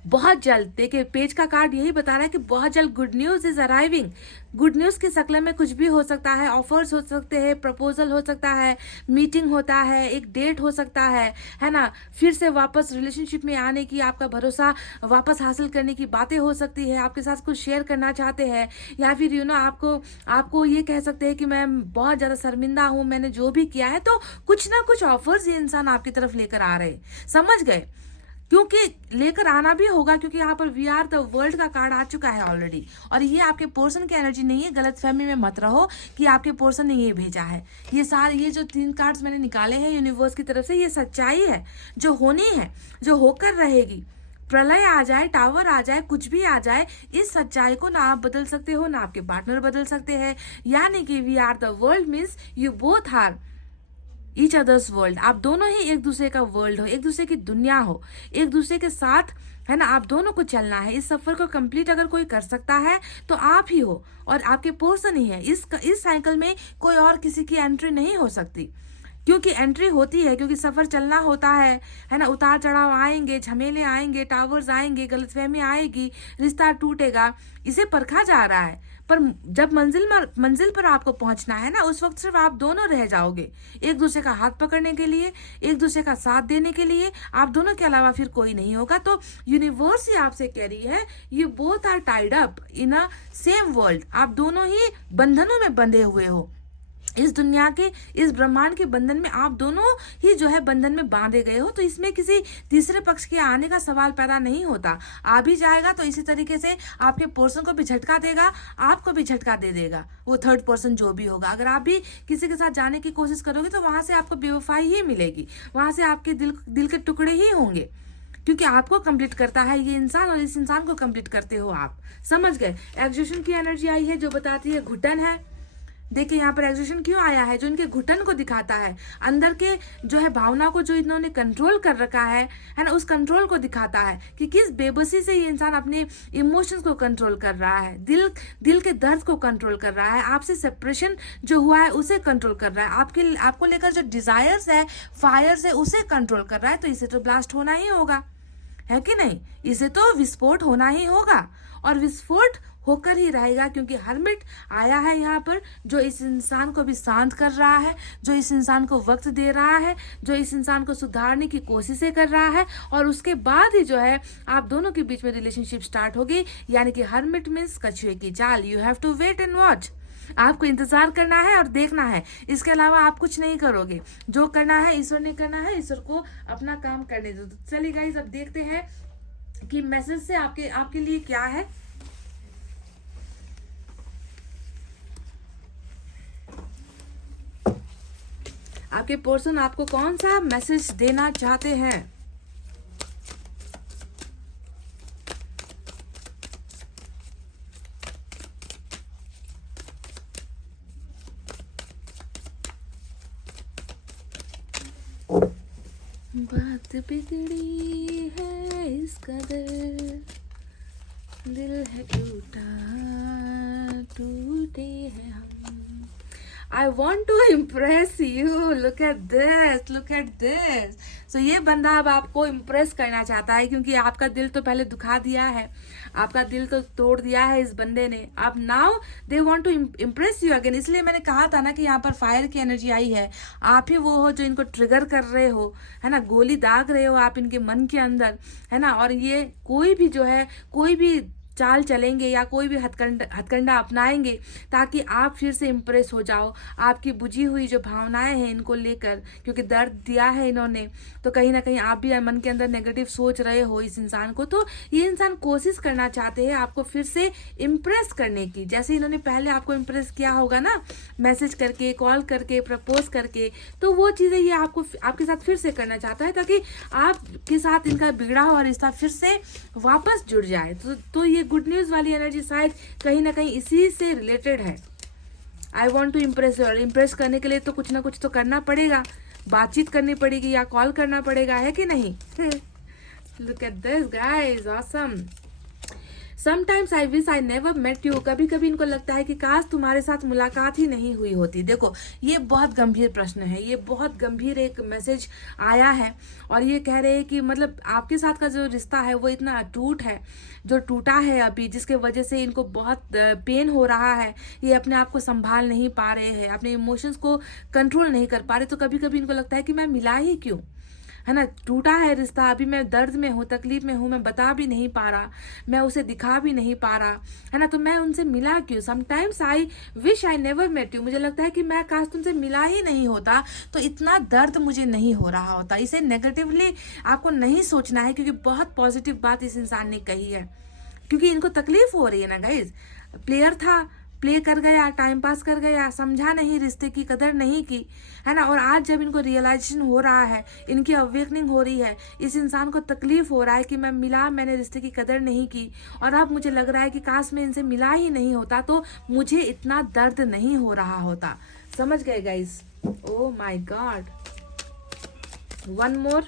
बहुत जल्द, देखिए पेज का कार्ड यही बता रहा है कि बहुत जल्द good news is arriving. Good news की शक्ल में कुछ भी हो सकता है, ऑफर्स हो सकते हैं, प्रपोजल हो सकता है, मीटिंग होता है, एक डेट हो सकता है ना। फिर से वापस रिलेशनशिप में आने की, आपका भरोसा वापस हासिल करने की बातें हो सकती है, आपके साथ कुछ शेयर करना चाहते हैं, या फिर आपको ये कह सकते हैं कि मैं बहुत ज्यादा शर्मिंदा हूं मैंने जो भी किया है। तो कुछ ना कुछ ऑफर्स ये इंसान आपकी तरफ लेकर आ रहे, समझ गए? क्योंकि लेकर आना भी होगा, क्योंकि यहाँ पर वी आर द वर्ल्ड का कार्ड आ चुका है ऑलरेडी, और ये आपके पोर्शन की एनर्जी नहीं है। गलतफहमी में मत रहो कि आपके पोर्शन ने ये भेजा है। ये जो 3 कार्ड्स मैंने निकाले हैं यूनिवर्स की तरफ से, ये सच्चाई है जो होनी है, जो होकर रहेगी। प्रलय आ जाए, टावर आ जाए, कुछ भी आ जाए, इस सच्चाई को ना आप बदल सकते हो, ना आपके पार्टनर बदल सकते हैं। यानी कि we are the world means you both are each others world. आप दोनों ही एक दूसरे का वर्ल्ड हो, एक दूसरे की दुनिया हो, एक दूसरे के साथ, है ना, आप दोनों को चलना है। इस सफर को कंप्लीट अगर कोई कर सकता है तो आप ही हो और आपके पर्सन ही है। इस साइकिल में कोई और किसी की एंट्री नहीं हो सकती, क्योंकि एंट्री होती है क्योंकि सफर चलना होता है ना। उतार चढ़ाव आएंगे, झमेले आएंगे, टावर्स आएंगे, गलतफहमी आएगी, रिश्ता टूटेगा, इसे परखा जा रहा है। पर जब मंजिल पर आपको पहुंचना है ना, उस वक्त सिर्फ आप दोनों रह जाओगे, एक दूसरे का हाथ पकड़ने के लिए, एक दूसरे का साथ देने के लिए। आप दोनों के अलावा फिर कोई नहीं होगा। तो यूनिवर्स ही आपसे कह रही है, you both are tied up in a same world. आप दोनों ही बंधनों में बंधे हुए हो। इस दुनिया के, इस ब्रह्मांड के बंधन में आप दोनों ही जो है बंधन में बांधे गए हो। तो इसमें किसी तीसरे पक्ष के आने का सवाल पैदा नहीं होता। आ भी जाएगा तो इसी तरीके से आपके पर्सन को भी झटका देगा, आपको भी झटका दे देगा वो थर्ड पर्सन जो भी होगा। अगर आप भी किसी के साथ जाने की कोशिश करोगे तो वहां से आपको बेवफाई ही मिलेगी, वहां से आपके दिल के टुकड़े ही होंगे, क्योंकि आपको कंप्लीट करता है ये इंसान और इस इंसान को कंप्लीट करते हो आप। समझ गए? एग्जीक्यूशन की एनर्जी आई है जो बताती है घुटन है। देखिए यहाँ पर एग्जीक्यूशन क्यों आया है, जो इनके घुटन को दिखाता है, अंदर के जो है भावना को जो इन्होंने कंट्रोल कर रखा है ना, उस कंट्रोल को दिखाता है कि किस बेबसी से ये इंसान अपने इमोशंस को कंट्रोल कर रहा है, दिल के दर्द को कंट्रोल कर रहा है, आपसे सेपरेशन जो हुआ है उसे कंट्रोल कर रहा है, आपको लेकर जो डिजायर्स है, फायर्स है, उसे कंट्रोल कर रहा है। तो इसे तो ब्लास्ट होना ही होगा, है कि नहीं? इसे तो विस्फोट होना ही होगा और विस्फोट होकर ही रहेगा, क्योंकि हर्मिट आया है यहाँ पर, जो इस इंसान को भी शांत कर रहा है, जो इस इंसान को वक्त दे रहा है, जो इस इंसान को सुधारने की कोशिशें कर रहा है। और उसके बाद ही जो है आप दोनों के बीच में रिलेशनशिप स्टार्ट होगी। यानी कि हर्मिट मीन्स कछुए की चाल। You have to wait and watch. आपको इंतजार करना है और देखना है, इसके अलावा आप कुछ नहीं करोगे। जो करना है ईश्वर ने करना है, ईश्वर को अपना काम करने दो। तो चलिए गाइस, अब देखते हैं कि मैसेज से आपके लिए क्या है। आपके पर्सन आपको कौन सा मैसेज देना चाहते हैं? बात बिगड़ी है इस कदर, दिल है टूटा, टूटे हैं हम। I want to impress you. Look at this. Look at this. So ये बंदा अब आपको इम्प्रेस करना चाहता है, क्योंकि आपका दिल तो पहले दुखा दिया है, आपका दिल तो तोड़ दिया है इस बंदे ने। अब now they want to impress you again. इसलिए मैंने कहा था ना कि यहाँ पर फायर की एनर्जी आई है। आप ही वो हो जो इनको ट्रिगर कर रहे हो, है ना, गोली दाग रहे हो आप इनके मन के अंदर, है ना। और ये कोई भी जो है, कोई भी चाल चलेंगे या कोई भी हथकंडा अपनाएंगे ताकि आप फिर से इम्प्रेस हो जाओ। आपकी बुझी हुई जो भावनाएं हैं इनको लेकर, क्योंकि दर्द दिया है इन्होंने, तो कहीं ना कहीं आप भी मन के अंदर नेगेटिव सोच रहे हो इस इंसान को। तो ये इंसान कोशिश करना चाहते हैं आपको फिर से इम्प्रेस करने की, जैसे इन्होंने पहले आपको इम्प्रेस किया होगा ना, मैसेज करके, कॉल करके, प्रपोज करके। तो वो चीजें ये आपके साथ फिर से करना चाहता है ताकि आपके साथ इनका बिगड़ा हुआ रिश्ता फिर से वापस जुड़ जाए। तो ये गुड न्यूज वाली एनर्जी शायद कहीं ना कहीं इसी से रिलेटेड है। आई वॉन्ट टू इम्प्रेस, और इम्प्रेस करने के लिए तो कुछ ना कुछ तो करना पड़ेगा, बातचीत करनी पड़ेगी या कॉल करना पड़ेगा, है कि नहीं? Look at this guys, awesome. Sometimes I wish I never met you. कभी कभी इनको लगता है कि काश तुम्हारे साथ मुलाकात ही नहीं हुई होती। देखो, ये बहुत गंभीर प्रश्न है, ये बहुत गंभीर एक मैसेज आया है। और ये कह रहे हैं कि मतलब आपके साथ का जो रिश्ता है वो इतना अटूट है, जो टूटा है अभी, जिसके वजह से इनको बहुत पेन हो रहा है। ये अपने आप को संभाल नहीं पा रहे हैं, अपने इमोशंस को कंट्रोल नहीं कर पा रहे। तो कभी कभी इनको लगता है कि मैं मिला ही क्यों, है ना, टूटा है रिश्ता, अभी मैं दर्द में हूँ, तकलीफ में हूँ, मैं बता भी नहीं पा रहा, मैं उसे दिखा भी नहीं पा रहा, है ना, तो मैं उनसे मिला क्यों। Sometimes I wish I never met you. मुझे लगता है कि मैं काश तुमसे मिला ही नहीं होता तो इतना दर्द मुझे नहीं हो रहा होता। इसे नेगेटिवली आपको नहीं सोचना है, क्योंकि बहुत पॉजिटिव बात इस इंसान ने कही है, क्योंकि इनको तकलीफ हो रही है ना गाइज। प्लेयर था, प्ले कर गया, टाइम पास कर गया, समझा नहीं, रिश्ते की कदर नहीं की, है ना। और आज जब इनको रियलाइजेशन हो रहा है, इनकी अवेकनिंग हो रही है, इस इंसान को तकलीफ हो रहा है कि मैं मिला, मैंने रिश्ते की कदर नहीं की, और अब मुझे लग रहा है कि काश मैं इनसे मिला ही नहीं होता तो मुझे इतना दर्द नहीं हो रहा होता। समझ गए guys? Oh my God. One more,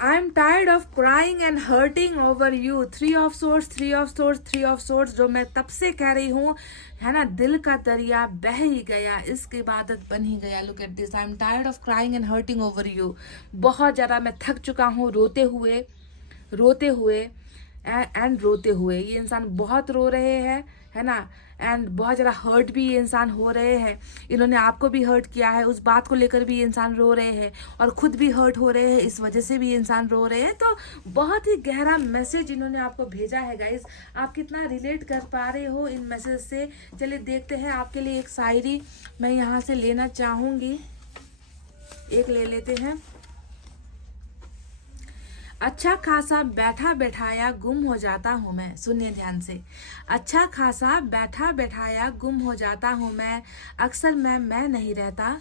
I am tired of crying and hurting over you, three of source, three of source, three of source, जो मैं तब से कह रही हूँ, है ना, दिल का दरिया बह ही गया, इसकी इबादत बन ही गया। Look at this, I am tired of crying and hurting over you, बहुत ज़्यादा मैं थक चुका हूँ रोते हुए, रोते हुए एंड रोते हुए। ये इंसान बहुत रो रहे हैं, है ना, एंड बहुत ज़्यादा हर्ट भी ये इंसान हो रहे हैं। इन्होंने आपको भी हर्ट किया है, उस बात को लेकर भी ये इंसान रो रहे हैं, और खुद भी हर्ट हो रहे हैं, इस वजह से भी ये इंसान रो रहे हैं। तो बहुत ही गहरा मैसेज इन्होंने आपको भेजा है गाइस। आप कितना रिलेट कर पा रहे हो इन मैसेज से, चलिए देखते हैं। आपके लिए एक शायरी मैं यहाँ से लेना चाहूँगी, एक ले लेते हैं। अच्छा खासा बैठा बैठाया गुम हो जाता हूँ मैं, सुनिए ध्यान से। अच्छा खासा बैठा बैठाया गुम हो जाता हूँ मैं, अक्सर मैं नहीं रहता,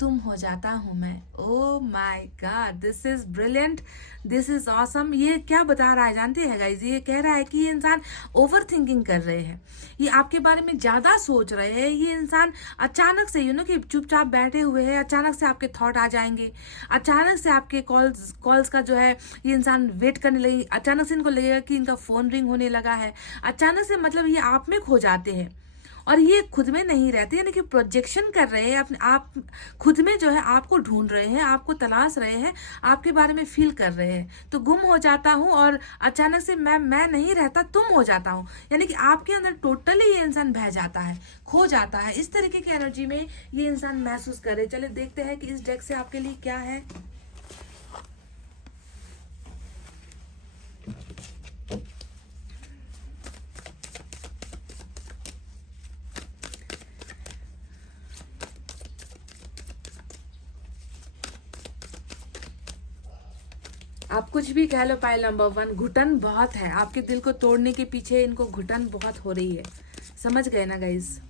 तुम हो जाता हूँ मैं। Oh my God, this is brilliant, this is awesome. ये क्या बता रहा है जानते हैं गाइज? ये कह रहा है कि ये इंसान ओवर थिंकिंग कर रहे हैं, ये आपके बारे में ज्यादा सोच रहे हैं। ये इंसान अचानक से कि चुपचाप बैठे हुए हैं, अचानक से आपके थॉट आ जाएंगे, अचानक से आपके कॉल्स का जो है ये इंसान वेट करने लगेंगे, अचानक से इनको लगेगा कि इनका फोन रिंग होने लगा है, अचानक से मतलब ये आप में खो जाते हैं, और ये खुद में नहीं रहते, यानी कि प्रोजेक्शन कर रहे हैं अपने आप, खुद में जो है आपको ढूंढ रहे हैं, आपको तलाश रहे हैं, आपके बारे में फील कर रहे हैं। तो गुम हो जाता हूँ और अचानक से मैं नहीं रहता, तुम हो जाता हूँ, यानी कि आपके अंदर टोटली ये इंसान बह जाता है, खो जाता है। इस तरीके की एनर्जी में ये इंसान महसूस करे। चलिए देखते हैं कि इस डेक से आपके लिए क्या है। आप कुछ भी कह लो, पाइल नंबर 1, घुटन बहुत है आपके दिल को तोड़ने के पीछे, इनको घुटन बहुत हो रही है। समझ गए ना गाइस?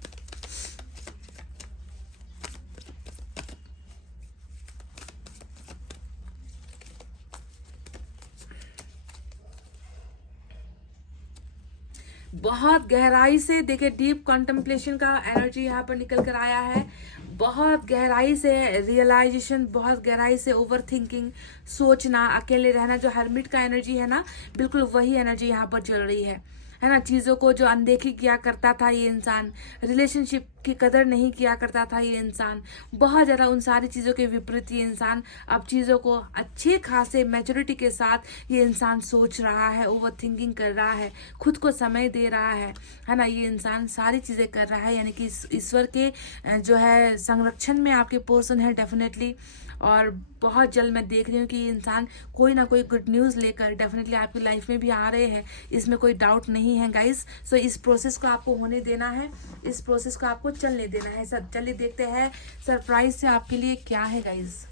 बहुत गहराई से देखिए, डीप कॉन्टेम्पलेशन का एनर्जी यहाँ पर निकल कर आया है। बहुत गहराई से रियलाइजेशन, बहुत गहराई से ओवर थिंकिंग, सोचना, अकेले रहना, जो हर्मिट का एनर्जी है ना, बिल्कुल वही एनर्जी यहाँ पर चल रही है ना। चीज़ों को जो अनदेखी किया करता था ये इंसान, रिलेशनशिप की कदर नहीं किया करता था ये इंसान, बहुत ज़्यादा उन सारी चीज़ों के विपरीत ये इंसान अब चीज़ों को अच्छे खासे मैच्योरिटी के साथ ये इंसान सोच रहा है, ओवर थिंकिंग कर रहा है, खुद को समय दे रहा है ना। ये इंसान सारी चीज़ें कर रहा है, यानी कि ईश्वर के जो है संरक्षण में आपके पर्सन है डेफिनेटली। और बहुत जल्द मैं देख रही हूँ कि ये इंसान कोई ना कोई गुड न्यूज़ लेकर डेफिनेटली आपकी लाइफ में भी आ रहे हैं, इसमें कोई डाउट नहीं है गाइस। सो इस प्रोसेस को आपको होने देना है, इस प्रोसेस को आपको चलने देना है। सब चलिए देखते हैं सरप्राइज से आपके लिए क्या है गाइस।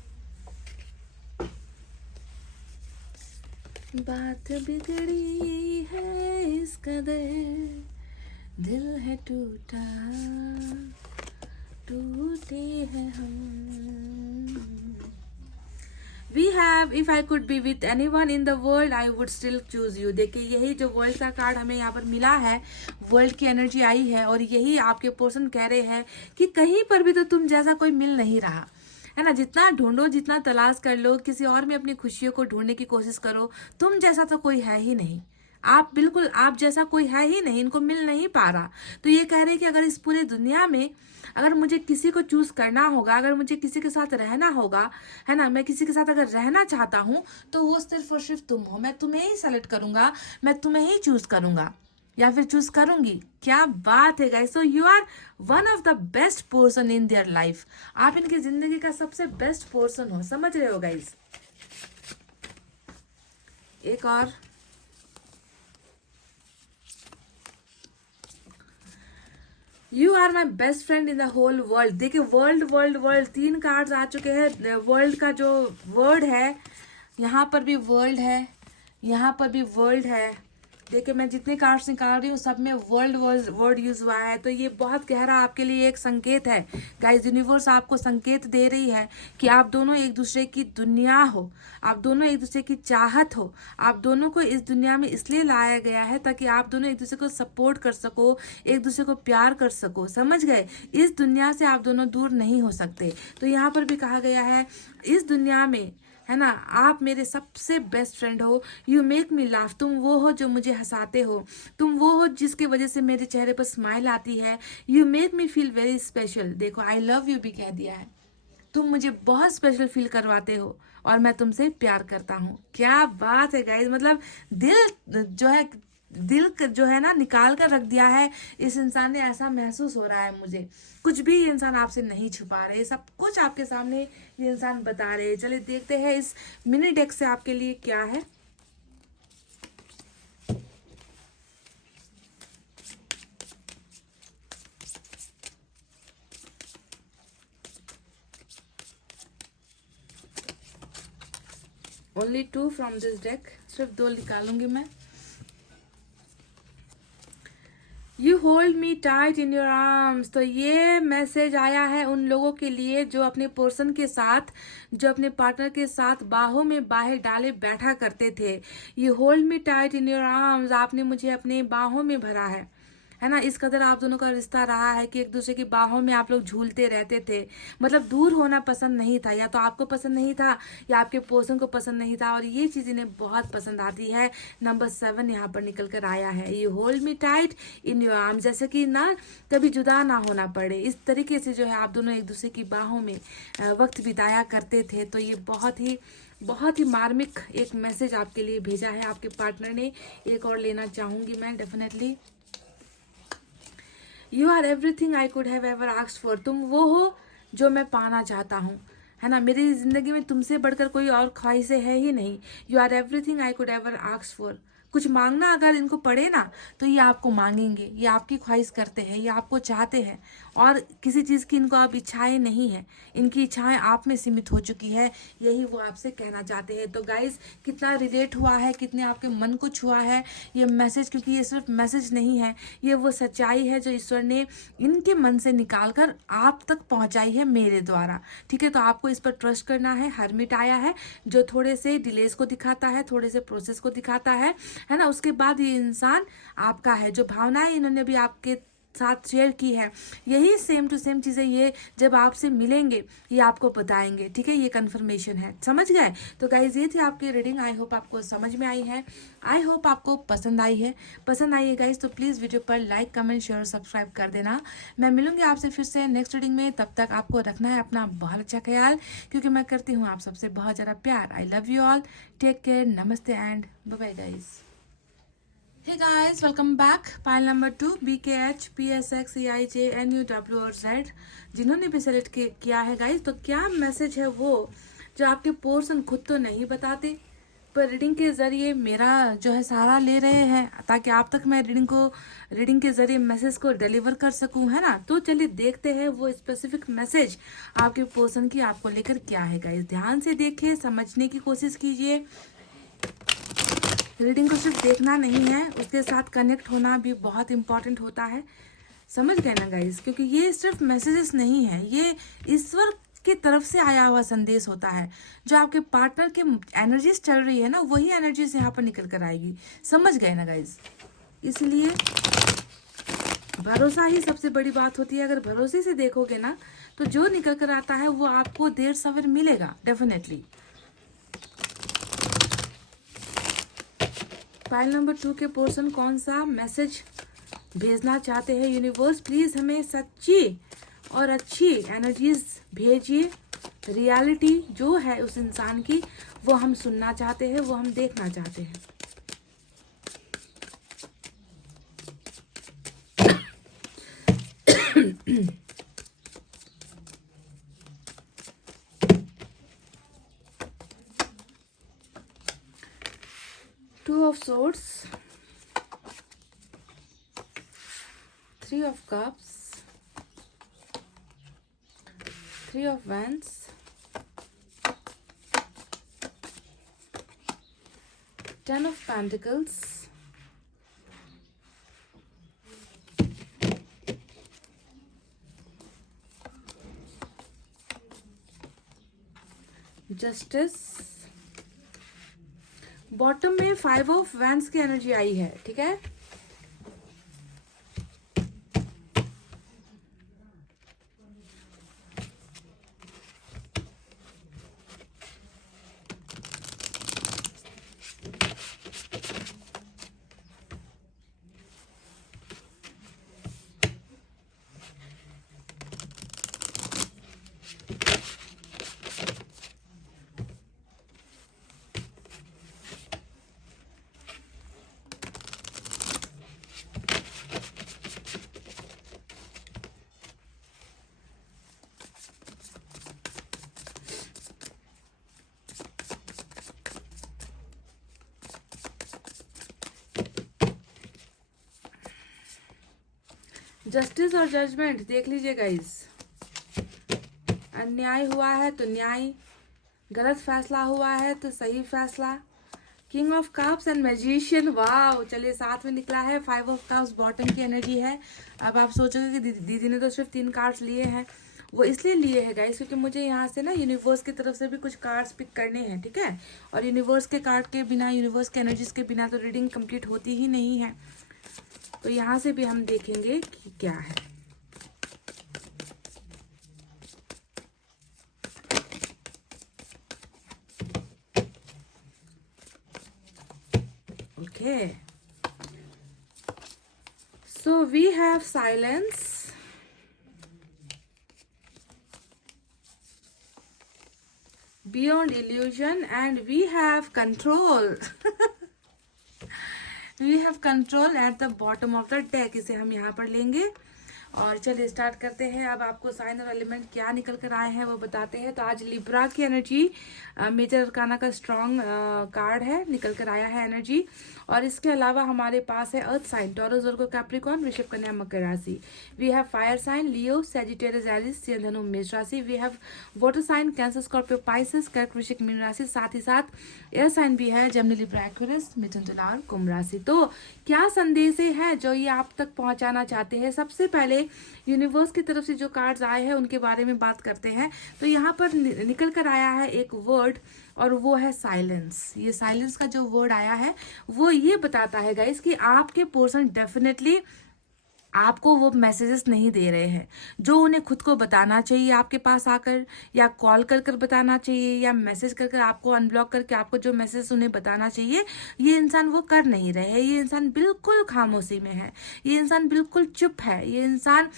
बात बिगड़ी है इस कदर, दिल है टूटा, टूटे हैं हम। We have, if I could be with anyone in the world, I would still choose you। देखिए, यही जो वर्ल्ड का कार्ड हमें यहाँ पर मिला है, वर्ल्ड की एनर्जी आई है, और यही आपके पर्सन कह रहे हैं कि कहीं पर भी तो तुम जैसा कोई मिल नहीं रहा, है ना। जितना ढूंढो, जितना तलाश कर लो, किसी और में अपनी खुशियों को ढूंढने की कोशिश करो, तुम जैसा तो कोई है ही नहीं। आप बिल्कुल, आप जैसा कोई है ही नहीं, इनको मिल नहीं पा रहा। तो ये कह रहे हैं कि अगर इस पूरी दुनिया में अगर मुझे किसी को चूज करना होगा, अगर मुझे किसी के साथ रहना होगा, है ना, मैं किसी के साथ अगर रहना चाहता हूँ, तो वो सिर्फ और सिर्फ तुम हो। मैं तुम्हें ही सेलेक्ट करूंगा, मैं तुम्हें ही चूज करूंगा या फिर चूज करूंगी। क्या बात है guys. So you are one of the best person in their life. आप इनकी जिंदगी का सबसे बेस्ट पर्सन हो, समझ रहे हो गाइस? एक और, you are my best friend in the whole world. देखिए, वर्ल्ड वर्ल्ड वर्ल्ड, 3 कार्ड्स आ चुके हैं। वर्ल्ड का जो वर्ड है, यहाँ पर भी वर्ल्ड है, यहाँ पर भी वर्ल्ड है, देखिए मैं जितने कार्ड्स निकाल रही हूँ सब में वर्ड यूज हुआ है, तो ये बहुत गहरा आपके लिए एक संकेत है गाइस। यूनिवर्स आपको संकेत दे रही है कि आप दोनों एक दूसरे की दुनिया हो, आप दोनों एक दूसरे की चाहत हो, आप दोनों को इस दुनिया में इसलिए लाया गया है ताकि आप दोनों एक दूसरे को सपोर्ट कर सको, एक दूसरे को प्यार कर सको, समझ गए। इस दुनिया से आप दोनों दूर नहीं हो सकते। तो यहाँ पर भी कहा गया है इस दुनिया में, है ना, आप मेरे सबसे बेस्ट फ्रेंड हो। यू मेक मी लाफ, तुम वो हो जो मुझे हंसाते हो, तुम वो हो जिसकी वजह से मेरे चेहरे पर स्माइल आती है। You make me feel very special, देखो आई लव यू भी कह दिया है, तुम मुझे बहुत स्पेशल फील करवाते हो और मैं तुमसे प्यार करता हूँ। क्या बात है गाइस, मतलब दिल जो है ना निकाल कर रख दिया है इस इंसान ने। ऐसा महसूस हो रहा है मुझे, कुछ भी ये इंसान आपसे नहीं छुपा रहे, सब कुछ आपके सामने ये इंसान बता रहे। चलिए देखते हैं इस मिनी डेक से आपके लिए क्या है। ओनली 2 फ्रॉम दिस डेक, सिर्फ 2 निकालूंगी मैं। You hold me tight in your arms, तो ये मैसेज आया है उन लोगों के लिए जो अपने पर्सन के साथ, जो अपने पार्टनर के साथ बाहों में बाहें डाले बैठा करते थे। You hold me tight in your arms, आपने मुझे अपने बाहों में भरा है ना। इस कदर आप दोनों का रिश्ता रहा है कि एक दूसरे की बाहों में आप लोग झूलते रहते थे। मतलब दूर होना पसंद नहीं था, या तो आपको पसंद नहीं था या आपके पर्सन को पसंद नहीं था, और ये चीज़ इन्हें बहुत पसंद आती है। नंबर 7 यहाँ पर निकल कर आया है, you hold me tight in your arm, जैसे कि ना कभी जुदा ना होना पड़े, इस तरीके से जो है आप दोनों एक दूसरे की बाहों में वक्त बिताया करते थे। तो ये बहुत ही मार्मिक एक मैसेज आपके लिए भेजा है आपके पार्टनर ने। एक और लेना चाहूंगी मैं definitely. You are everything I could have ever asked for, तुम वो हो जो मैं पाना चाहता हूँ, है ना। मेरी जिंदगी में तुमसे बढ़कर कोई और ख्वाहिशें है ही नहीं। You are everything I could ever asked for, कुछ मांगना अगर इनको पड़े ना तो ये आपको मांगेंगे, ये आपकी ख्वाहिश करते हैं, ये आपको चाहते हैं, और किसी चीज़ की इनको अब इच्छाएं नहीं है, इनकी इच्छाएं आप में सीमित हो चुकी है, यही वो आपसे कहना चाहते हैं। तो गाइस कितना रिलेट हुआ है, कितने आपके मन को छुआ है ये मैसेज, क्योंकि ये सिर्फ मैसेज नहीं है, ये वो सच्चाई है जो ईश्वर ने इनके मन से निकाल कर आप तक पहुंचाई है मेरे द्वारा। ठीक है, तो आपको इस पर ट्रस्ट करना है। हरमिट आया है जो थोड़े से डिलेस को दिखाता है, थोड़े से प्रोसेस को दिखाता है ना। उसके बाद ये इंसान आपका है, जो भावनाएं इन्होंने भी आपके साथ शेयर की है, यही सेम टू सेम चीज़ें ये जब आपसे मिलेंगे ये आपको बताएंगे। ठीक है, ये कंफर्मेशन है, समझ गए। तो गाइज ये थी आपकी रीडिंग, आई होप आपको समझ में आई है, आई होप आपको पसंद आई है गाइज। तो प्लीज़ वीडियो पर लाइक कमेंट शेयर सब्सक्राइब कर देना। मैं मिलूंगी आपसे फिर से नेक्स्ट रीडिंग में, तब तक आपको रखना है अपना बहुत अच्छा ख्याल, क्योंकि मैं करती हूँ आप सबसे बहुत ज़्यादा प्यार। I love you all, take care, नमस्ते and bye bye guys. Hey guys, welcome back. Pile number 2 BKH PSX EIJ NUW और Z जिन्होंने भी सेलेक्ट किया है गाइज। तो क्या मैसेज है वो जो आपके पर्सन खुद तो नहीं बताते, पर रीडिंग के जरिए मेरा जो है सहारा ले रहे हैं, ताकि आप तक मैं रीडिंग के जरिए मैसेज को डिलीवर कर सकूं, है ना। तो चलिए देखते हैं वो स्पेसिफिक मैसेज आपके पर्सन की आपको लेकर क्या है गाइज। ध्यान से देखिए, समझने की कोशिश कीजिए। रीडिंग को सिर्फ देखना नहीं है, उसके साथ कनेक्ट होना भी बहुत इंपॉर्टेंट होता है, समझ गए ना गाइज। क्योंकि ये सिर्फ मैसेजेस नहीं है, ये ईश्वर की तरफ से आया हुआ संदेश होता है। जो आपके पार्टनर की एनर्जीज चल रही है ना, वही एनर्जीज यहाँ पर निकल कर आएगी, समझ गए ना गाइज। इसलिए भरोसा ही सबसे बड़ी बात होती है। अगर भरोसे से देखोगे ना तो जो निकल कर आता है वो आपको देर सवेर मिलेगा डेफिनेटली। फाइल नंबर 2 के पर्सन कौन सा मैसेज भेजना चाहते हैं? यूनिवर्स प्लीज हमें सच्ची और अच्छी एनर्जीज भेजिए। रियलिटी जो है उस इंसान की वो हम सुनना चाहते हैं, वो हम देखना चाहते हैं। Two of Swords, 3 of Cups, 3 of Wands, 10 of Pentacles, justice, bottom में 5 ऑफ वैंड्स की एनर्जी आई है, ठीक है। जस्टिस और जजमेंट देख लीजिए गाइस, अन्याय हुआ है तो न्याय, गलत फैसला हुआ है तो सही फैसला। King of cups and magician, wow, चलिए साथ में निकला है 5 ऑफ कप्स, बॉटम की एनर्जी है। अब आप सोचोगे कि दीदी ने तो सिर्फ 3 कार्ड्स लिए हैं। वो इसलिए लिए हैं गाइस क्योंकि मुझे यहाँ से ना यूनिवर्स की तरफ से भी कुछ कार्ड्स पिक करने हैं, ठीक है। और यूनिवर्स के कार्ड के बिना, यूनिवर्स के एनर्जीज के बिना तो रीडिंग कंप्लीट होती ही नहीं है। तो यहाँ से भी हम देखेंगे कि क्या है। Okay, so we have silence, beyond illusion, and we have control. We have control at the bottom of the deck. इसे हम यहाँ पर लेंगे और चलिए स्टार्ट करते हैं। अब आपको साइन और एलिमेंट क्या निकल कर आए हैं वो बताते हैं। तो आज लिब्रा की एनर्जी, मेजर अरकाना का स्ट्रॉन्ग कार्ड है, निकल कर आया है एनर्जी। और इसके अलावा हमारे पास है earth sign, Taurus, Virgo, Capricorn, वृषभ, कन्या, मकर राशि। We have fire sign, Leo, Sagittarius, Aries, Singh, धनु, मेष राशि। We have water sign, Cancer, Scorpio, Pisces, Kark, Vrishchik, mean राशि। साथ ही साथ एयर साइन भी है, जेमिनी, लिब्रा, एक्वेरियस, मिथुन, तुला और कुंभ राशि। तो क्या संदेश है जो ये आप तक पहुंचाना चाहते हैं? सबसे पहले यूनिवर्स की तरफ से जो कार्ड्स आए हैं उनके बारे में बात करते हैं। तो यहाँ पर निकल कर आया है एक वर्ड और वो है साइलेंस। ये साइलेंस का जो वर्ड आया है वो ये बताता है गाइस कि आपके पर्सन डेफिनेटली आपको वो मैसेजेस नहीं दे रहे हैं जो उन्हें खुद को बताना चाहिए आपके पास आकर, या कॉल कर कर बताना चाहिए, या मैसेज कर कर आपको अनब्लॉक करके आपको जो मैसेज उन्हें बताना चाहिए, ये इंसान वो कर नहीं रहे हैं। ये इंसान बिल्कुल खामोशी में है, ये इंसान बिल्कुल चुप है, ये इंसान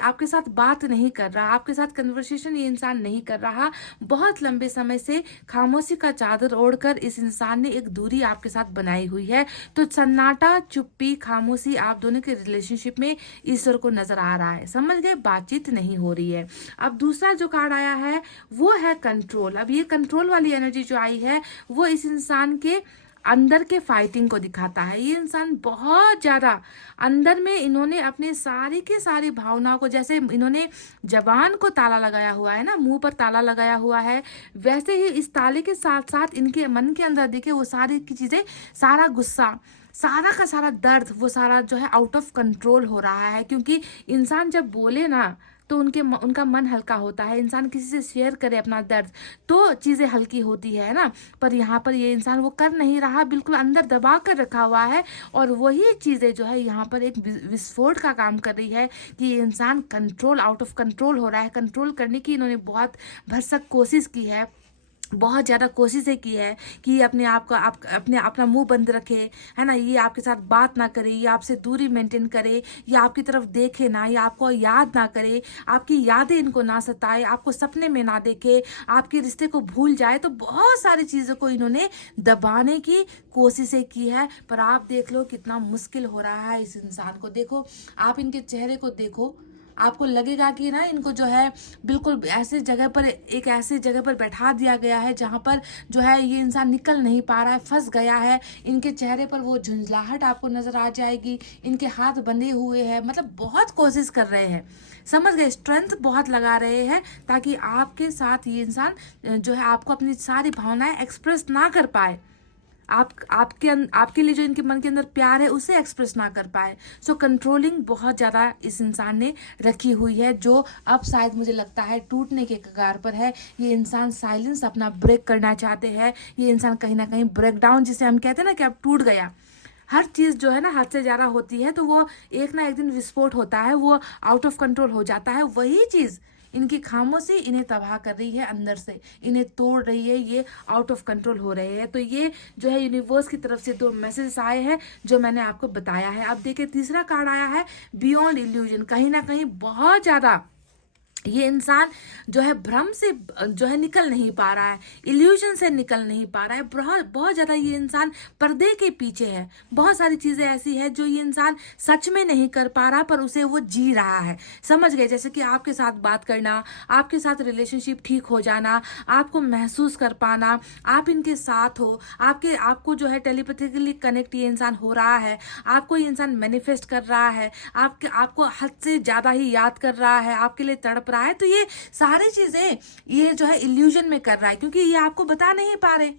आपके साथ बात नहीं कर रहा, आपके साथ कन्वर्सेशन ये इंसान नहीं कर रहा। बहुत लंबे समय से खामोशी का चादर ओढ़कर इस इंसान ने एक दूरी आपके साथ बनाई हुई है। तो सन्नाटा, चुप्पी, खामोशी आप दोनों के रिलेशनशिप में ईश्वर को नजर आ रहा है। समझ गए, बातचीत नहीं हो रही है। अब दूसरा जो कार्ड आया है वो है कंट्रोल। अब ये कंट्रोल वाली एनर्जी जो आई है वो इस इंसान के अंदर के फाइटिंग को दिखाता है। ये इंसान बहुत ज्यादा अंदर में, इन्होंने अपने सारी के सारी भावनाओं को, जैसे इन्होंने जबान को ताला लगाया हुआ है ना, मुंह पर ताला लगाया हुआ है, वैसे ही इस ताले के साथ साथ इनके मन के अंदर देखिए वो सारी की चीजें, सारा गुस्सा, सारा का सारा दर्द, वो सारा जो है आउट ऑफ कंट्रोल हो रहा है। क्योंकि इंसान जब बोले ना तो उनका मन हल्का होता है। इंसान किसी से शेयर करे अपना दर्द तो चीज़ें हल्की होती है ना। पर यहाँ पर ये इंसान वो कर नहीं रहा, बिल्कुल अंदर दबा कर रखा हुआ है। और वही चीज़ें जो है यहाँ पर एक विस्फोट का काम कर रही है कि ये इंसान कंट्रोल, आउट ऑफ कंट्रोल हो रहा है। कंट्रोल करने की इन्होंने बहुत भरसक कोशिश की है, बहुत ज़्यादा कोशिशें की है कि अपने आप को अपना मुंह बंद रखे, है ना, ये आपके साथ बात ना करे, ये आपसे दूरी मेंटेन करे, ये आपकी तरफ देखे ना, ये आपको याद ना करे, आपकी यादें इनको ना सताए, आपको सपने में ना देखे, आपके रिश्ते को भूल जाए। तो बहुत सारी चीज़ों को इन्होंने दबाने की कोशिशें की है। पर आप देख लो कितना मुश्किल हो रहा है इस इंसान को। देखो, आप इनके चेहरे को देखो, आपको लगेगा कि ना इनको जो है बिल्कुल ऐसे जगह पर, एक ऐसे जगह पर बैठा दिया गया है जहाँ पर जो है ये इंसान निकल नहीं पा रहा है, फंस गया है। इनके चेहरे पर वो झुंझलाहट आपको नजर आ जाएगी, इनके हाथ बंधे हुए हैं, मतलब बहुत कोशिश कर रहे हैं, समझ गए, स्ट्रेंथ बहुत लगा रहे हैं ताकि आपके साथ ये इंसान जो है आपको अपनी सारी भावनाएं एक्सप्रेस ना कर पाए। आपके लिए जो इनके मन के अंदर प्यार है उसे एक्सप्रेस ना कर पाए। सो कंट्रोलिंग बहुत ज़्यादा इस इंसान ने रखी हुई है, जो अब शायद मुझे लगता है टूटने के कगार पर है। ये इंसान साइलेंस अपना ब्रेक करना चाहते हैं। ये इंसान कहीं ना कहीं ब्रेक डाउन, जिसे हम कहते हैं ना कि अब टूट गया। हर चीज़ जो है ना हद से ज़्यादा होती है तो वो एक ना एक दिन विस्फोट होता है, वो आउट ऑफ कंट्रोल हो जाता है। वही चीज़ इनकी खामोशी इन्हें तबाह कर रही है, अंदर से इन्हें तोड़ रही है, ये आउट ऑफ कंट्रोल हो रहे हैं। तो ये जो है यूनिवर्स की तरफ से 2 मैसेज आए हैं जो मैंने आपको बताया है। अब देखिए तीसरा कार्ड आया है बियॉन्ड इल्यूजन। कहीं ना कहीं बहुत ज़्यादा ये इंसान जो है भ्रम से जो है निकल नहीं पा रहा है, इल्यूजन से निकल नहीं पा रहा है। बहुत ज़्यादा ये इंसान पर्दे के पीछे है। बहुत सारी चीज़ें ऐसी है जो ये इंसान सच में नहीं कर पा रहा, पर उसे वो जी रहा है। समझ गए? जैसे कि आपके साथ बात करना, आपके साथ रिलेशनशिप ठीक हो जाना, आपको महसूस कर पाना, आप इनके साथ हो, आपको जो है टेलीपैथिकली कनेक्ट ये इंसान हो रहा है, आपको ये इंसान मैनिफेस्ट कर रहा है, आपको हद से ज़्यादा ही याद कर रहा है, आपके लिए तड़प रहा है। तो ये सारी चीजें ये जो है इल्यूजन में कर रहा है, क्योंकि ये आपको बता नहीं पा रहे,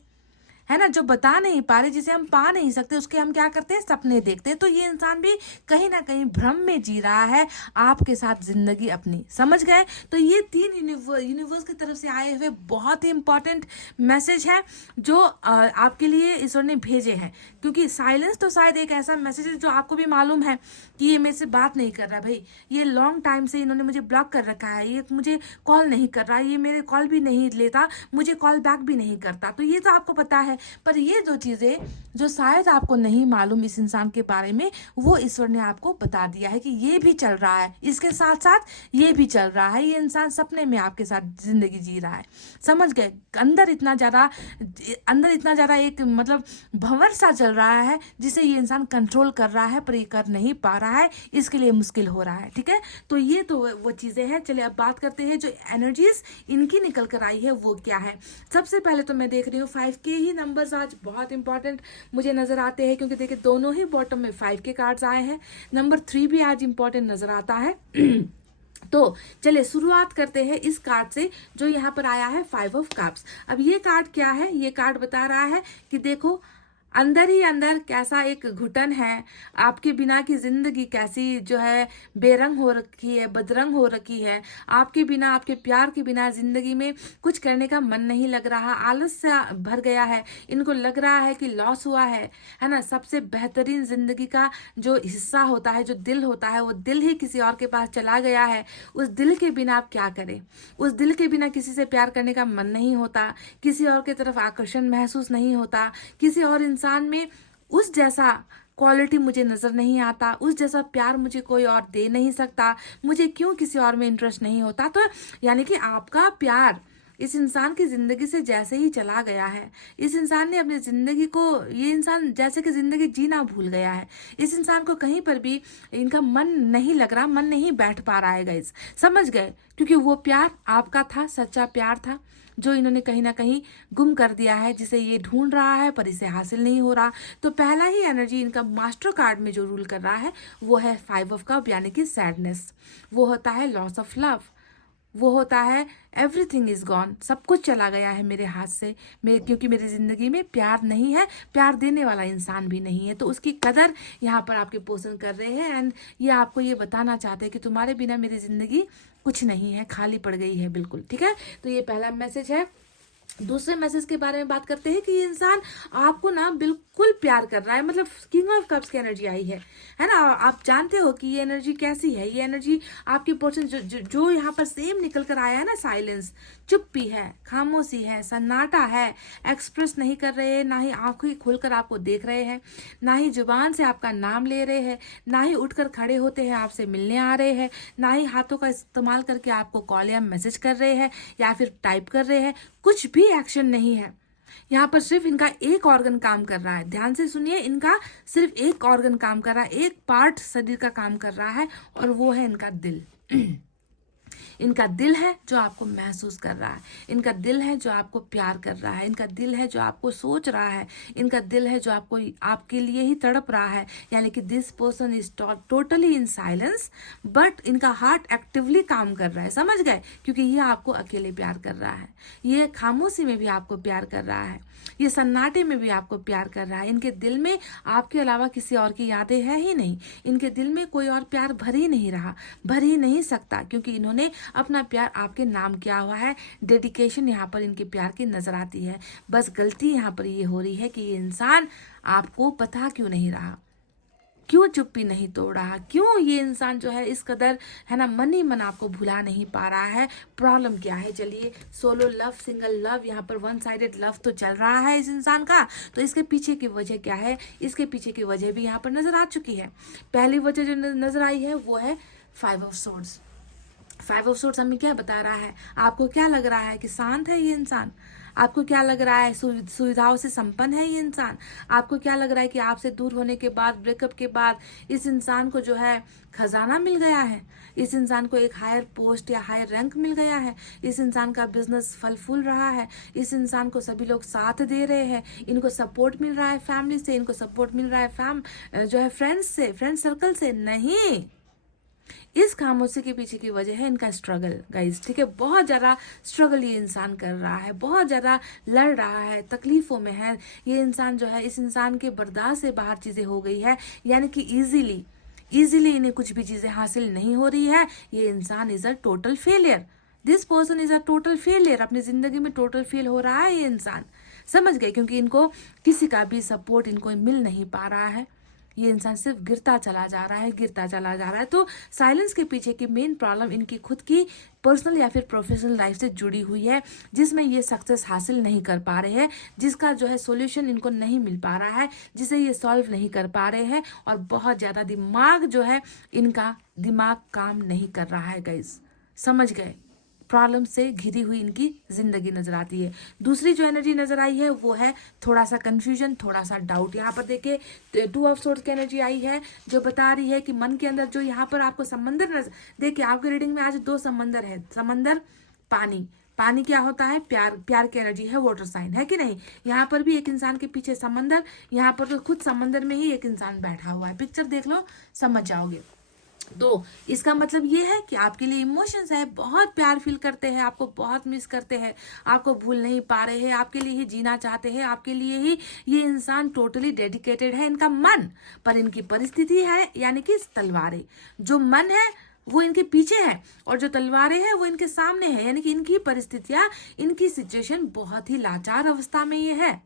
है ना। जो बता नहीं पा रहे, जिसे हम पा नहीं सकते, उसके हम क्या करते हैं, सपने देखते हैं। तो ये इंसान भी कहीं ना कहीं भ्रम में जी रहा है आपके साथ जिंदगी अपनी। समझ गए? तो ये 3 यूनिवर्स की तरफ से आए हुए बहुत ही इंपॉर्टेंट मैसेज है जो आपके लिए ईश्वर ने भेजे हैं। क्योंकि साइलेंस तो शायद एक ऐसा मैसेज है जो आपको भी मालूम है कि ये मेरे से बात नहीं कर रहा भाई, ये लॉन्ग टाइम से इन्होंने मुझे ब्लॉक कर रखा है, ये मुझे कॉल नहीं कर रहा, ये मेरे कॉल भी नहीं लेता, मुझे कॉल बैक भी नहीं करता। तो ये तो आपको पता है। पर ये 2 चीजें जो शायद आपको नहीं मालूम इस इंसान के बारे में, वो ईश्वर ने आपको बता दिया है कि ये भी चल रहा है, इसके साथ साथ ये भी चल रहा है। ये इंसान सपने में आपके साथ जिंदगी जी रहा है। समझ गए? अंदर इतना ज्यादा एक मतलब भंवर सा चल रहा है जिसे ये इंसान कंट्रोल कर रहा है, पर ये कर नहीं पा रहा है, इसके लिए मुश्किल हो रहा है। ठीक है? तो ये तो वो चीजें हैं। चलिए अब बात करते हैं जो एनर्जीज इनकी निकल कर आई है वो क्या है। सबसे पहले तो मैं देख रही हूँ 5 के ही नंबर्स आज बहुत इंपॉर्टेंट मुझे नजर आते हैं, क्योंकि देखिए दोनों ही बॉटम में 5 के कार्ड्स आए हैं। नंबर 3 भी आज इंपॉर्टेंट नजर आता है। तो चलिए शुरुआत करते हैं इस कार्ड से जो यहाँ पर आया है 5 ऑफ कप्स। अब ये कार्ड क्या है? ये कार्ड बता रहा है कि देखो अंदर ही अंदर कैसा एक घुटन है, आपके बिना की जिंदगी कैसी जो है बेरंग हो रखी है, बदरंग हो रखी है। आपके बिना, आपके प्यार के बिना जिंदगी में कुछ करने का मन नहीं लग रहा, आलस से भर गया है। इनको लग रहा है कि लॉस हुआ है ना। सबसे बेहतरीन जिंदगी का जो हिस्सा होता है, जो दिल होता है, वो दिल ही किसी और के पास चला गया है। उस दिल के बिना आप क्या करें? उस दिल के बिना किसी से प्यार करने का मन नहीं होता, किसी और की तरफ आकर्षण महसूस नहीं होता, किसी और इंसान में उस जैसा क्वालिटी मुझे नजर नहीं आता, उस जैसा प्यार मुझे कोई और दे नहीं सकता, मुझे क्यों किसी और में इंटरेस्ट नहीं होता। तो यानी कि आपका प्यार इस इंसान की जिंदगी से जैसे ही चला गया है, इस इंसान ने अपनी जिंदगी को, ये इंसान जैसे कि जिंदगी जीना भूल गया है। इस इंसान को कहीं पर भी इनका मन नहीं लग रहा, मन नहीं बैठ पा रहा है गाइस। समझ गए? क्योंकि वो प्यार आपका था, सच्चा प्यार था, जो इन्होंने कहीं ना कहीं गुम कर दिया है, जिसे ये ढूंढ रहा है पर इसे हासिल नहीं हो रहा। तो पहला ही एनर्जी इनका मास्टर कार्ड में जो रूल कर रहा है वो है 5 ऑफ कप, यानी कि सैडनेस। वो होता है लॉस ऑफ लव, वो होता है एवरीथिंग इज गॉन, सब कुछ चला गया है मेरे हाथ से, क्योंकि मेरी जिंदगी में प्यार नहीं है, प्यार देने वाला इंसान भी नहीं है। तो उसकी कदर यहाँ पर आपके पोषण कर रहे हैं एंड ये आपको ये बताना चाहते हैं कि तुम्हारे बिना मेरी जिंदगी कुछ नहीं है, खाली पड़ गई है बिल्कुल। ठीक है? तो ये पहला मैसेज है। दूसरे मैसेज के बारे में बात करते हैं कि ये इंसान आपको ना बिल्कुल प्यार कर रहा है, मतलब किंग ऑफ कप्स की एनर्जी आई है ना। आप जानते हो कि ये एनर्जी कैसी है। ये एनर्जी आपके पर्सन जो यहाँ पर सेम निकल कर आया है ना, साइलेंस, चुप्पी है, खामोशी है, सन्नाटा है, एक्सप्रेस नहीं कर रहे हैं, ना ही आंखें खोलकर आपको देख रहे हैं, ना ही जुबान से आपका नाम ले रहे हैं, ना ही उठकर खड़े होते हैं आपसे मिलने आ रहे हैं, ना ही हाथों का इस्तेमाल करके आपको कॉल या मैसेज कर रहे हैं या फिर टाइप कर रहे हैं। कुछ भी एक्शन नहीं है यहाँ पर। सिर्फ इनका एक ऑर्गन काम कर रहा है। ध्यान से सुनिए, इनका सिर्फ एक ऑर्गन काम कर रहा है, एक पार्ट शरीर का काम कर रहा है, और वो है इनका दिल। इनका दिल है जो आपको महसूस कर रहा है, इनका दिल है जो आपको प्यार कर रहा है, इनका दिल है जो आपको सोच रहा है, इनका दिल है जो आपको आपके लिए ही तड़प रहा है। यानी कि this person is totally in silence, but इनका हार्ट एक्टिवली काम कर रहा है। समझ गए? क्योंकि ये आपको अकेले प्यार कर रहा है, ये खामोशी में भी आपको प्यार कर रहा है, ये सन्नाटे में भी आपको प्यार कर रहा है। इनके दिल में आपके अलावा किसी और की यादें हैं ही नहीं, इनके दिल में कोई और प्यार भर ही नहीं रहा, भर ही नहीं सकता, क्योंकि इन्होंने अपना प्यार आपके नाम किया हुआ है। डेडिकेशन यहाँ पर इनके प्यार की नजर आती है। बस गलती यहाँ पर ये हो रही है कि ये इंसान आपको बता क्यों नहीं रहा, क्यों चुप्पी नहीं तोड़ रहा, क्यों ये इंसान जो है इस कदर है ना मन ही मन आपको भुला नहीं पा रहा है। प्रॉब्लम क्या है? चलिए, सोलो लव, सिंगल लव, यहाँ पर वन साइडेड लव तो चल रहा है इस इंसान का। तो इसके पीछे की वजह क्या है? इसके पीछे की वजह भी यहाँ पर नजर आ चुकी है। पहली वजह जो नजर आई है वो है 5 ऑफ सोर्ड्स। 5 ऑफ सोर्ड्स हमें क्या बता रहा है? आपको क्या लग रहा है कि शांत है ये इंसान? आपको क्या लग रहा है सुविधाओं से संपन्न है ये इंसान? आपको क्या लग रहा है कि आपसे दूर होने के बाद, ब्रेकअप के बाद इस इंसान को जो है खजाना मिल गया है, इस इंसान को एक हायर पोस्ट या हायर रैंक मिल गया है, इस इंसान का बिजनेस फल फूल रहा है, इस इंसान को सभी लोग साथ दे रहे हैं, इनको सपोर्ट मिल रहा है फैमिली से, इनको सपोर्ट मिल रहा है जो है फ्रेंड्स से, फ्रेंड सर्कल से? नहीं, इस खामोशी के पीछे की वजह है इनका स्ट्रगल गाइस। ठीक है, बहुत ज्यादा स्ट्रगल ये इंसान कर रहा है, बहुत ज्यादा लड़ रहा है, तकलीफों में है ये इंसान जो है। इस इंसान के बर्दाश्त से बाहर चीजें हो गई है, यानी कि इजीली इन्हें कुछ भी चीजें हासिल नहीं हो रही है। ये इंसान is a total failure, this person is a total failure. अपनी जिंदगी में टोटल फेल हो रहा है ये इंसान। समझ गए? क्योंकि इनको किसी का भी सपोर्ट इनको मिल नहीं पा रहा है, ये इंसान सिर्फ गिरता चला जा रहा है, गिरता चला जा रहा है। तो साइलेंस के पीछे की मेन प्रॉब्लम इनकी खुद की पर्सनल या फिर प्रोफेशनल लाइफ से जुड़ी हुई है, जिसमें ये सक्सेस हासिल नहीं कर पा रहे हैं, जिसका जो है सॉल्यूशन इनको नहीं मिल पा रहा है, जिसे ये सॉल्व नहीं कर पा रहे हैं। और बहुत ज्यादा दिमाग जो है इनका दिमाग काम नहीं कर रहा है गाइस। समझ गए? प्रॉब्लम से घिरी हुई इनकी जिंदगी नजर आती है। दूसरी जो एनर्जी नजर आई है वो है थोड़ा सा कंफ्यूजन, थोड़ा सा डाउट। यहाँ पर देखिए 2 ऑफ सोर्ड्स की एनर्जी आई है, जो बता रही है कि मन के अंदर जो यहाँ पर आपको समंदर नजर, देखिए आपके रीडिंग में आज 2 समंदर है, समंदर, पानी। पानी क्या होता है? प्यार, प्यार की एनर्जी है, वाटर साइन है कि नहीं? यहाँ पर भी एक इंसान के पीछे समंदर, यहाँ पर तो खुद समंदर में ही एक इंसान बैठा हुआ है। पिक्चर देख लो, समझ जाओगे। तो इसका मतलब ये है कि आपके लिए इमोशंस है, बहुत प्यार फील करते हैं, आपको बहुत मिस करते हैं, आपको भूल नहीं पा रहे हैं, आपके लिए ही जीना चाहते हैं, आपके लिए ही ये इंसान टोटली डेडिकेटेड है, इनका मन। पर इनकी परिस्थिति है, यानी कि तलवारें। जो मन है वो इनके पीछे है और जो तलवारें हैं वो इनके सामने है, यानी कि इनकी परिस्थितियां, इनकी सिचुएशन बहुत ही लाचार अवस्था में ये है।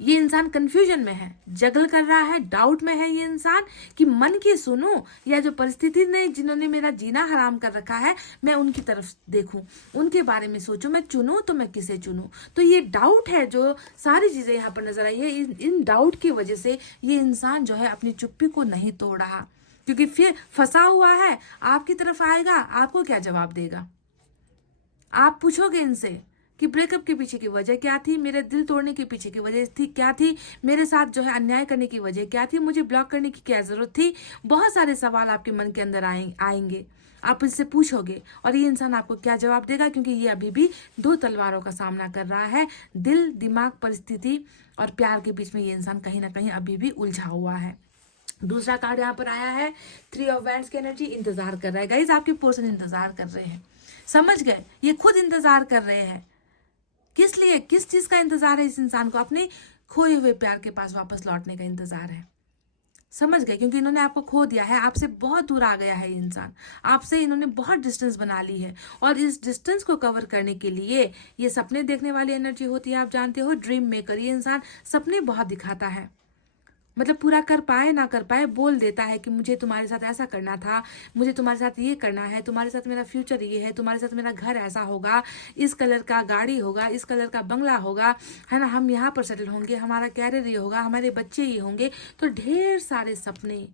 ये इंसान कंफ्यूजन में है, जगल कर रहा है, डाउट में है ये इंसान कि मन की सुनूं या जो परिस्थिति ने, जिन्होंने मेरा जीना हराम कर रखा है, मैं उनकी तरफ देखूं, उनके बारे में सोचूं, मैं चुनूं तो मैं किसे चुनूं। तो ये डाउट है, जो सारी चीजें यहाँ पर नजर आई है, इन डाउट की वजह से ये इंसान जो है अपनी चुप्पी को नहीं तोड़ रहा, क्योंकि फिर फंसा हुआ है, आपकी तरफ आएगा, आपको क्या जवाब देगा? आप पूछोगे इनसे कि ब्रेकअप के पीछे की वजह क्या थी, मेरे दिल तोड़ने के पीछे की वजह थी क्या थी, मेरे साथ जो है अन्याय करने की वजह क्या थी, मुझे ब्लॉक करने की क्या जरूरत थी। बहुत सारे सवाल आपके मन के अंदर आएंगे, आप इससे पूछोगे और ये इंसान आपको क्या जवाब देगा, क्योंकि ये अभी भी 2 तलवारों का सामना कर रहा है। दिल, दिमाग, परिस्थिति और प्यार के बीच में ये इंसान कहीं ना कहीं अभी भी उलझा हुआ है। दूसरा कार्ड यहाँ पर आया है 3 ऑफ वैंड्स की एनर्जी। इंतजार कर रहा है गाइज, आपके पर्सन इंतजार कर रहे हैं। समझ गए? ये खुद इंतजार कर रहे हैं। किस लिए, किस चीज का इंतजार है इस इंसान को? अपने खोए हुए प्यार के पास वापस लौटने का इंतजार है। समझ गए? क्योंकि इन्होंने आपको खो दिया है, आपसे बहुत दूर आ गया है ये इंसान, आपसे इन्होंने बहुत डिस्टेंस बना ली है। और इस डिस्टेंस को कवर करने के लिए ये सपने देखने वाली एनर्जी होती है, आप जानते हो, ड्रीम मेकर। ये इंसान सपने बहुत दिखाता है, मतलब पूरा कर पाए ना कर पाए बोल देता है कि मुझे तुम्हारे साथ ऐसा करना था, मुझे तुम्हारे साथ ये करना है, तुम्हारे साथ मेरा फ्यूचर ये है, तुम्हारे साथ मेरा घर ऐसा होगा, इस कलर का गाड़ी होगा, इस कलर का बंगला होगा, है ना, हम यहाँ पर सेटल होंगे, हमारा कैरियर ये होगा, हमारे बच्चे ये होंगे। तो ढेर सारे सपने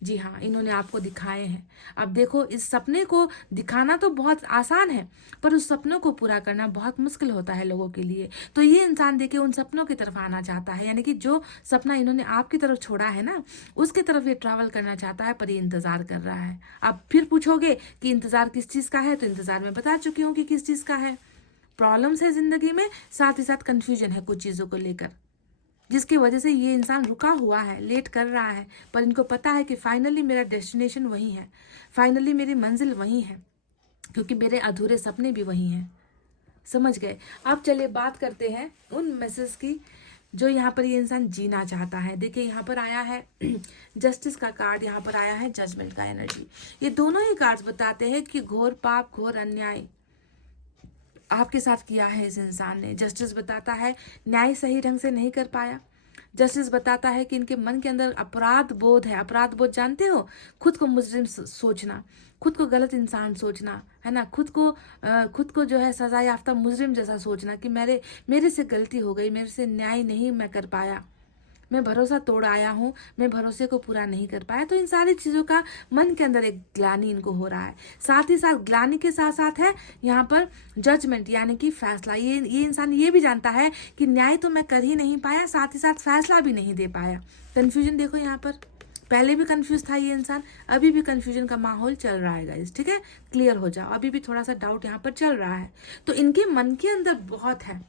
जी हाँ, इन्होंने आपको दिखाए हैं। अब देखो, इस सपने को दिखाना तो बहुत आसान है, पर उस सपनों को पूरा करना बहुत मुश्किल होता है लोगों के लिए। तो ये इंसान देखिए उन सपनों की तरफ आना चाहता है, यानी कि जो सपना इन्होंने आपकी तरफ छोड़ा है ना, उसकी तरफ ये ट्रैवल करना चाहता है, पर ये इंतजार कर रहा है। अब फिर पूछोगे कि इंतजार किस चीज का है, तो इंतजार मैं बता चुकी हूँ कि किस चीज का है। प्रॉब्लम्स है जिंदगी में, साथ ही साथ कंफ्यूजन है कुछ चीजों को लेकर, जिसकी वजह से ये इंसान रुका हुआ है, लेट कर रहा है। पर इनको पता है कि फाइनली मेरा डेस्टिनेशन वही है, फाइनली मेरी मंजिल वही है, क्योंकि मेरे अधूरे सपने भी वही हैं। समझ गए। अब चलिए बात करते हैं उन मैसेज की जो यहाँ पर ये इंसान जीना चाहता है। देखिए यहाँ पर आया है जस्टिस का कार्ड, यहाँ पर आया है जजमेंट का एनर्जी। ये दोनों ही कार्ड्स बताते हैं कि घोर पाप, घोर अन्याय आपके साथ किया है इस इंसान ने। जस्टिस बताता है न्याय सही ढंग से नहीं कर पाया। जस्टिस बताता है कि इनके मन के अंदर अपराध बोध है। अपराध बोध जानते हो, खुद को मुजरिम सोचना, खुद को गलत इंसान सोचना, है ना, खुद को जो है सजा याफ्ता मुजरिम जैसा सोचना कि मेरे से गलती हो गई, मेरे से न्याय नहीं मैं कर पाया, मैं भरोसा तोड़ आया हूँ, मैं भरोसे को पूरा नहीं कर पाया। तो इन सारी चीज़ों का मन के अंदर एक ग्लानि इनको हो रहा है। साथ ही साथ ग्लानि के साथ साथ है यहाँ पर जजमेंट, यानी कि फैसला। ये इंसान ये भी जानता है कि न्याय तो मैं कर ही नहीं पाया, साथ ही साथ फैसला भी नहीं दे पाया। कन्फ्यूजन देखो यहाँ पर, पहले भी कंफ्यूज था ये इंसान, अभी भी कंफ्यूजन का माहौल चल रहा है गाइस, ठीक है। क्लियर हो जाओ, अभी भी थोड़ा सा डाउट यहाँ पर चल रहा है। तो इनके मन के अंदर बहुत है,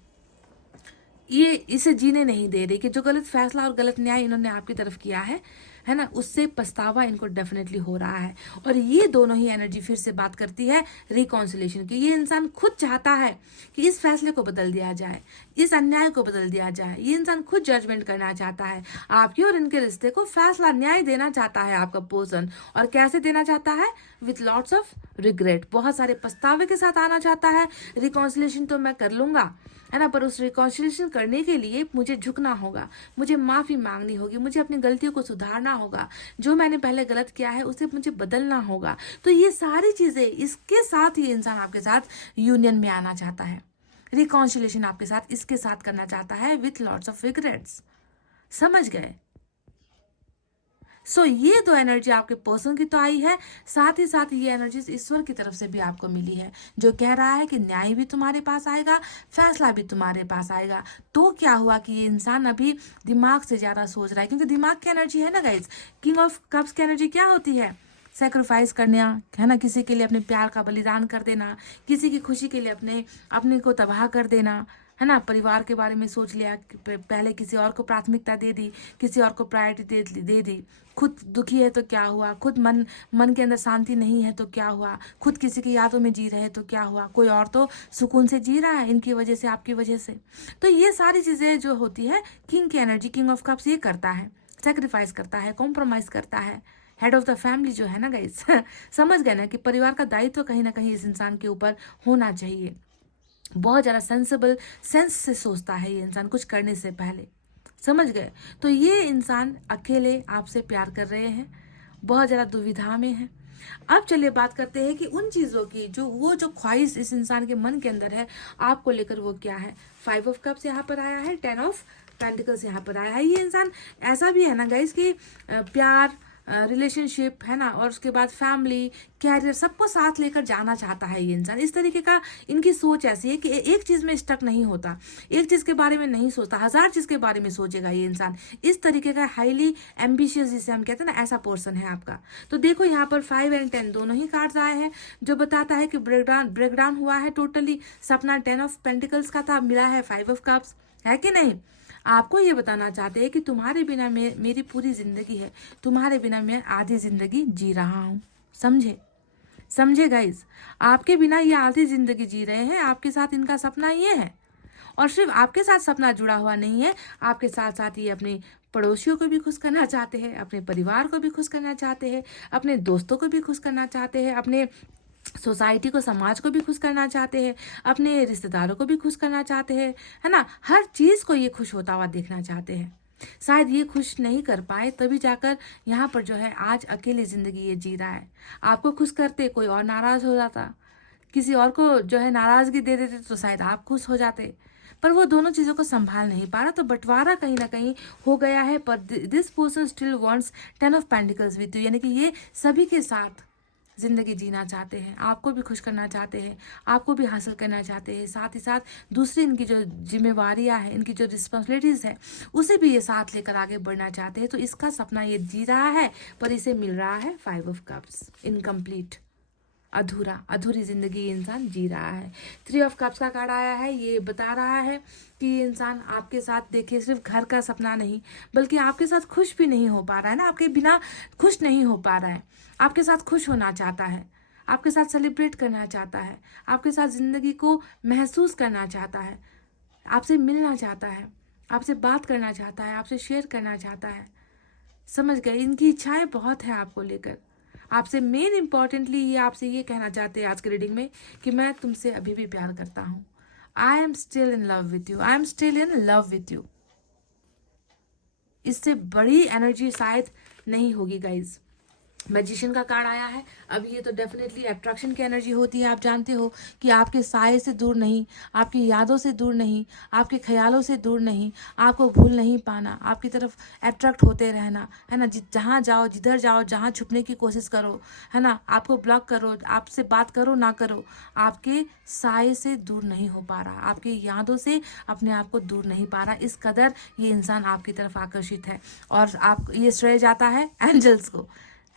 ये इसे जीने नहीं दे रही कि जो गलत फैसला और गलत न्याय इन्होंने आपकी तरफ किया है ना, उससे पछतावा इनको डेफिनेटली हो रहा है। और ये दोनों ही एनर्जी फिर से बात करती है रिकॉन्सिलेशन की। ये इंसान खुद चाहता है कि इस फैसले को बदल दिया जाए, इस अन्याय को बदल दिया जाए। ये इंसान खुद जजमेंट करना चाहता है, आपके और इनके रिश्ते को फैसला न्याय देना चाहता है आपका पर्सन। और कैसे देना चाहता है? विथ लॉट्स ऑफ रिग्रेट, बहुत सारे पछतावे के साथ आना चाहता है। रिकॉन्सिलेशन तो मैं कर लूंगा, है ना, पर उस रिकॉन्सिलेशन करने के लिए मुझे झुकना होगा, मुझे माफ़ी मांगनी होगी, मुझे अपनी गलतियों को सुधारना होगा, जो मैंने पहले गलत किया है उसे मुझे बदलना होगा। तो ये सारी चीज़ें, इसके साथ ही इंसान आपके साथ यूनियन में आना चाहता है, रिकॉन्सिलेशन आपके साथ इसके साथ करना चाहता है विथ लॉट्स ऑफ रिग्रेट्स। समझ गए? सो ये दो एनर्जी आपके पर्सन की तो आई है, साथ ही साथ ये एनर्जीज ईश्वर की तरफ से भी आपको मिली है, जो कह रहा है कि न्याय भी तुम्हारे पास आएगा, फैसला भी तुम्हारे पास आएगा। तो क्या हुआ कि ये इंसान अभी दिमाग से ज़्यादा सोच रहा है, क्योंकि दिमाग की एनर्जी है ना गाइज। किंग ऑफ कप्स की एनर्जी क्या होती है? सेक्रीफाइस करना, है ना, किसी के लिए अपने प्यार का बलिदान कर देना, किसी की खुशी के लिए अपने को तबाह कर देना, है ना। परिवार के बारे में सोच लिया, पहले किसी और को प्राथमिकता दे दी, किसी और को प्रायोरिटी दे दी। खुद दुखी है तो क्या हुआ, खुद मन के अंदर शांति नहीं है तो क्या हुआ, खुद किसी की यादों में जी रहे तो क्या हुआ, कोई और तो सुकून से जी रहा है इनकी वजह से, आपकी वजह से। तो ये सारी चीज़ें जो होती है, किंग की एनर्जी, किंग ऑफ कप्स ये करता है, सेक्रीफाइस करता है, कॉम्प्रोमाइज़ करता है। हेड ऑफ द फैमिली जो है ना गाइस समझ गए ना कि परिवार का दायित्व तो कहीं ना कहीं इस इंसान के ऊपर होना चाहिए। बहुत ज़्यादा सेंसिबल, सेंस से सोचता है ये इंसान कुछ करने से पहले। समझ गए? तो ये इंसान अकेले आपसे प्यार कर रहे हैं, बहुत ज़्यादा दुविधा में है। अब चलिए बात करते हैं कि उन चीज़ों की जो ख्वाहिश इस इंसान के मन के अंदर है आपको लेकर, वो क्या है। 5 ऑफ कप्स यहाँ पर आया है, 10 ऑफ पेंटिकल्स यहाँ पर आया है। ये इंसान ऐसा भी है ना गाइस कि प्यार, रिलेशनशिप, है ना, और उसके बाद फैमिली, कैरियर, सबको साथ लेकर जाना चाहता है ये इंसान। इस तरीके का इनकी सोच ऐसी है कि एक चीज़ में स्टक नहीं होता, एक चीज़ के बारे में नहीं सोचता, 1000 चीज़ के बारे में सोचेगा ये इंसान। इस तरीके का हाईली एम्बिशियस जिसे हम कहते हैं ना, ऐसा पर्सन है आपका। तो देखो यहाँ पर 5 एंड 10 दोनों ही कार्ड्स आए हैं, जो बताता है कि ब्रेकडाउन हुआ है टोटली। सपना 10 ऑफ पेंटिकल्स का था, मिला है 5 ऑफ कप्स, है कि नहीं। आपको ये बताना चाहते हैं कि तुम्हारे बिना मेरी पूरी जिंदगी है, तुम्हारे बिना मैं आधी जिंदगी जी रहा हूँ। समझे गाइज? आपके बिना ये आधी जिंदगी जी रहे हैं, आपके साथ इनका सपना ये है। और सिर्फ आपके साथ सपना जुड़ा हुआ नहीं है, आपके साथ साथ ये अपने पड़ोसियों को भी खुश करना चाहते हैं, अपने परिवार को भी खुश करना चाहते हैं, अपने दोस्तों को भी खुश करना चाहते हैं, अपने सोसाइटी को, समाज को भी खुश करना चाहते हैं, अपने रिश्तेदारों को भी खुश करना चाहते हैं, है ना। हर चीज़ को ये खुश होता हुआ देखना चाहते हैं। शायद ये खुश नहीं कर पाए, तभी जाकर यहाँ पर जो है आज अकेली ज़िंदगी ये जी रहा है। आपको खुश करते कोई और नाराज़ हो जाता, किसी और को जो है नाराज़गी दे देते तो शायद आप खुश हो जाते। पर वो दोनों चीज़ों को संभाल नहीं पा रहा, तो बंटवारा कहीं ना कहीं हो गया है। पर this person still wants 10 of pentacles with you, यानी कि ये सभी के साथ ज़िंदगी जीना चाहते हैं, आपको भी खुश करना चाहते हैं, आपको भी हासिल करना चाहते हैं, साथ ही साथ दूसरी इनकी जो जिम्मेवारियाँ हैं, इनकी जो रिस्पॉन्सिबिलिटीज़ है, उसे भी ये साथ लेकर आगे बढ़ना चाहते हैं। तो इसका सपना ये जी रहा है, पर इसे मिल रहा है 5 ऑफ कप्स, इनकम्प्लीट, अधूरी ज़िंदगी इंसान जी रहा है। 3 ऑफ कप्स का कार्ड आया है, ये बता रहा है कि इंसान आपके साथ, देखिए, सिर्फ घर का सपना नहीं, बल्कि आपके साथ खुश भी नहीं हो पा रहा है ना, आपके बिना खुश नहीं हो पा रहा है, आपके साथ खुश होना चाहता है, आपके साथ सेलिब्रेट करना चाहता है, आपके साथ ज़िंदगी को महसूस करना चाहता है, आपसे मिलना चाहता है, आपसे बात करना चाहता है, आपसे शेयर करना चाहता है। समझ गए, इनकी इच्छाएं बहुत है आपको लेकर। आपसे मेन इम्पॉर्टेंटली ये आपसे ये कहना चाहते हैं आज के रीडिंग में कि मैं तुमसे अभी भी प्यार करता हूँ। I am still in love with you, I am still in love with you. इससे बड़ी एनर्जी शायद नहीं होगी गाइज। मैजिशियन का कार्ड आया है। अब ये तो डेफिनेटली अट्रैक्शन की एनर्जी होती है। आप जानते हो कि आपके साये से दूर नहीं, आपकी यादों से दूर नहीं, आपके ख्यालों से दूर नहीं, आपको भूल नहीं पाना, आपकी तरफ अट्रैक्ट होते रहना, है ना। जहाँ जाओ, जिधर जाओ, जहाँ छुपने की कोशिश करो, है ना, आपको ब्लॉक करो, आपसे बात करो ना करो, आपके साये से दूर नहीं हो पा रहा, आपकी यादों से अपने आप को दूर नहीं पा रहा। इस कदर ये इंसान आपकी तरफ आकर्षित है। और आप, ये श्रेय जाता है एंजल्स को।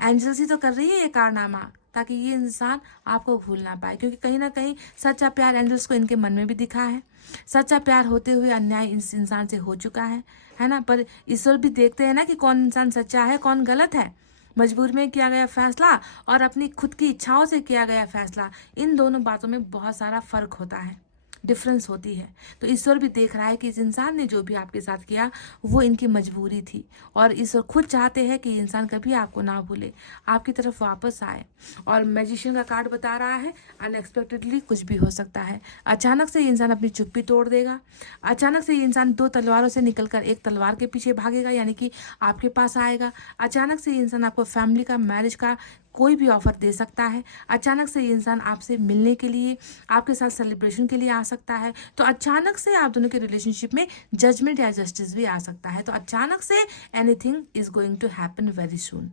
एंजल्स ही तो कर रही है ये कारनामा, ताकि ये इंसान आपको भूल ना पाए, क्योंकि कहीं ना कहीं सच्चा प्यार एंजल्स को इनके मन में भी दिखा है। सच्चा प्यार होते हुए अन्याय इस इंसान से हो चुका है ना। पर ईश्वर भी देखते हैं ना कि कौन इंसान सच्चा है, कौन गलत है। मजबूर में किया गया फैसला और अपनी खुद की इच्छाओं से किया गया फैसला, इन दोनों बातों में बहुत सारा फर्क होता है, डिफरेंस होती है। तो ईश्वर भी देख रहा है कि इस इंसान ने जो भी आपके साथ किया वो इनकी मजबूरी थी, और ईश्वर खुद चाहते हैं कि इंसान कभी आपको ना भूले, आपकी तरफ वापस आए। और मैजिशियन का कार्ड बता रहा है अनएक्सपेक्टेडली कुछ भी हो सकता है। अचानक से ये इंसान अपनी चुप्पी तोड़ देगा। अचानक से ये इंसान 2 तलवारों से निकलकर एक तलवार के पीछे भागेगा, यानी कि आपके पास आएगा। अचानक से ये इंसान आपको फैमिली का, मैरिज का कोई भी ऑफर दे सकता है। अचानक से ये इंसान आपसे मिलने के लिए, आपके साथ सेलिब्रेशन के लिए आ सकता है। तो अचानक से आप दोनों के रिलेशनशिप में जजमेंट या जस्टिस भी आ सकता है। तो अचानक से anything is going to happen very soon.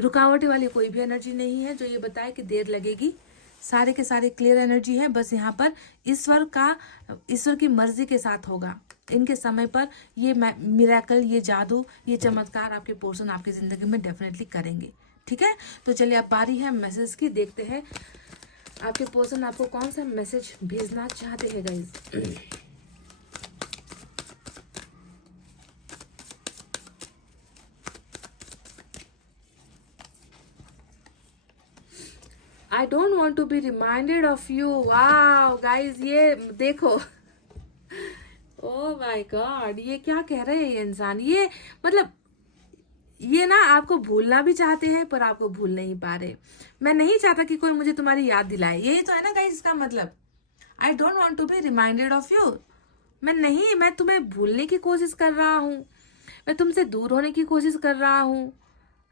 रुकावट वाली कोई भी एनर्जी नहीं है जो ये बताए कि देर लगेगी। सारे के सारे क्लियर एनर्जी है। बस यहाँ पर ईश्वर की मर्जी के साथ होगा। इनके समय पर ये मिरेकल, ये जादू, ये चमत्कार आपके पर्सन आपकी जिंदगी में डेफिनेटली करेंगे। ठीक है, तो चलिए अब बारी है मैसेज की। देखते हैं आपके पर्सन आपको कौन सा मैसेज भेजना चाहते हैं guys. I don't want to be reminded of you. वाह गाइज, ये देखो, ओ माय गॉड, ये क्या कह रहे हैं ये इंसान। ये मतलब ये ना आपको भूलना भी चाहते हैं पर आपको भूल नहीं पा रहे। मैं नहीं चाहता कि कोई मुझे तुम्हारी याद दिलाए, यही तो है ना गाइस इसका मतलब। I don't want to be reminded of you. मैं तुम्हें भूलने की कोशिश कर रहा हूँ, मैं तुमसे दूर होने की कोशिश कर रहा हूँ,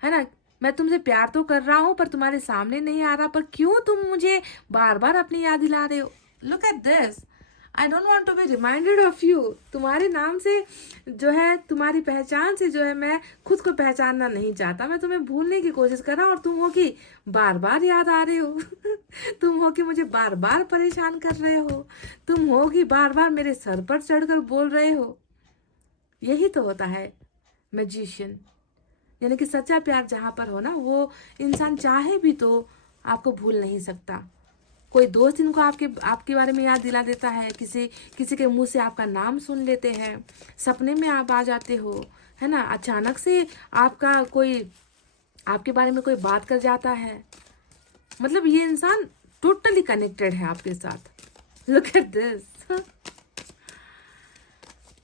है ना। मैं तुमसे प्यार तो कर रहा हूँ पर तुम्हारे सामने नहीं आ रहा, पर क्यों तुम मुझे बार बार अपनी याद दिला रहे हो। Look at this, I don't want to be reminded of you. तुम्हारे नाम से जो है, तुम्हारी पहचान से जो है, मैं खुद को पहचानना नहीं चाहता। मैं तुम्हें भूलने की कोशिश कर रहा हूँ और तुम हो कि बार बार याद आ रहे हो। तुम हो कि मुझे बार बार परेशान कर रहे हो। तुम हो कि बार बार मेरे सर पर चढ़कर बोल रहे हो। यही तो होता है मैजिशियन, यानी कि सच्चा प्यार जहाँ पर हो ना, वो इंसान चाहे भी तो आपको भूल नहीं सकता। कोई दोस्त इनको आपके बारे में याद दिला देता है, किसी के मुंह से आपका नाम सुन लेते हैं, सपने में आप आ जाते हो, है ना। अचानक से आपके बारे में कोई बात कर जाता है। मतलब ये इंसान टोटली कनेक्टेड है आपके साथ। Look at this,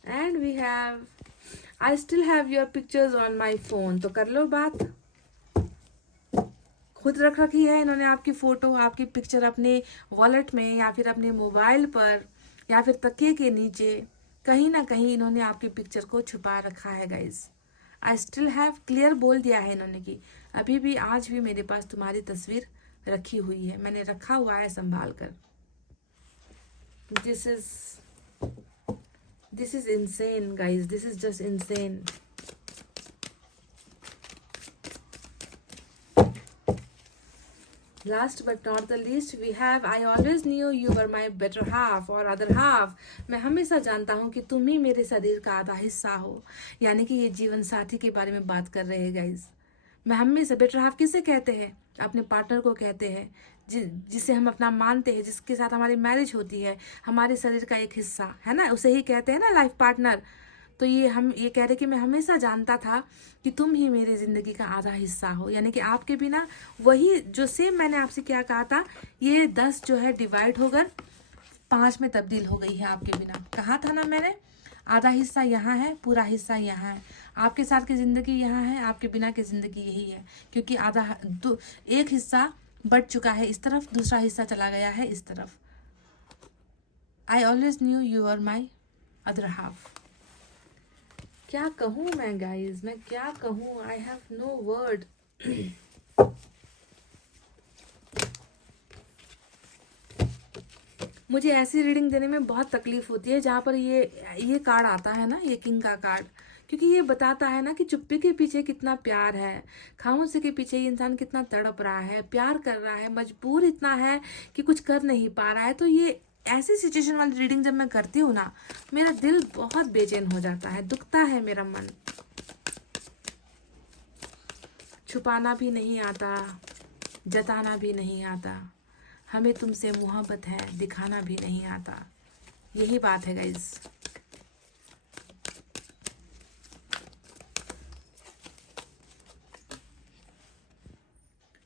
and we have, I still have your pictures on my phone. तो कर लो बात। खुद रख रखी है इन्होंने आपकी फ़ोटो, आपकी पिक्चर अपने वॉलेट में, या फिर अपने मोबाइल पर, या फिर तकिए के नीचे, कहीं ना कहीं इन्होंने आपकी पिक्चर को छुपा रखा है guys. I still have, clear बोल दिया है इन्होंने कि अभी भी, आज भी मेरे पास तुम्हारी तस्वीर रखी हुई है, मैंने रखा हुआ है संभाल कर। This is this is insane guys, this is just insane. Last but not the least, we have I always knew you were my better half or other half. मैं हमेशा जानता हूँ कि तुम ही मेरे शरीर का आधा हिस्सा हो. यानी कि ये जीवन साथी के बारे में बात कर रहे हैं गाइज. मैं हमेशा बेटर हाफ किसे कहते हैं? अपने पार्टनर को कहते हैं, जिसे हम अपना मानते हैं, जिसके साथ हमारी मैरिज होती है, हमारे शरीर का एक हिस्सा है ना, उसे ही कहते हैं ना लाइफ पार्टनर. तो ये हम ये कह रहे कि मैं हमेशा जानता था कि तुम ही मेरी ज़िंदगी का आधा हिस्सा हो. यानी कि आपके बिना वही जो सेम मैंने आपसे क्या कहा था, ये 10 जो है डिवाइड होकर 5 में तब्दील हो गई है आपके बिना. कहा था ना मैंने, आधा हिस्सा यहाँ है, पूरा हिस्सा यहाँ है. आपके साथ की ज़िंदगी यहाँ है, आपके बिना की ज़िंदगी यही है. क्योंकि एक हिस्सा बढ़ चुका है इस तरफ, दूसरा हिस्सा चला गया है इस तरफ. I always knew you are my other half. क्या कहूँ मैं गाइज, मैं क्या कहूँ, आई हैव नो वर्ड. मुझे ऐसी रीडिंग देने में बहुत तकलीफ होती है जहाँ पर ये कार्ड आता है ना, ये किंग का कार्ड. क्योंकि ये बताता है ना कि चुप्पी के पीछे कितना प्यार है, खामोशी के पीछे ये इंसान कितना तड़प रहा है, प्यार कर रहा है, मजबूर इतना है कि कुछ कर नहीं पा रहा है. तो ये ऐसी सिचुएशन वाली रीडिंग जब मैं करती हूँ ना, मेरा दिल बहुत बेचैन हो जाता है, दुखता है मेरा मन. छुपाना भी नहीं आता, जताना भी नहीं आता, हमें तुमसे मोहब्बत है दिखाना भी नहीं आता. यही बात है गाइज.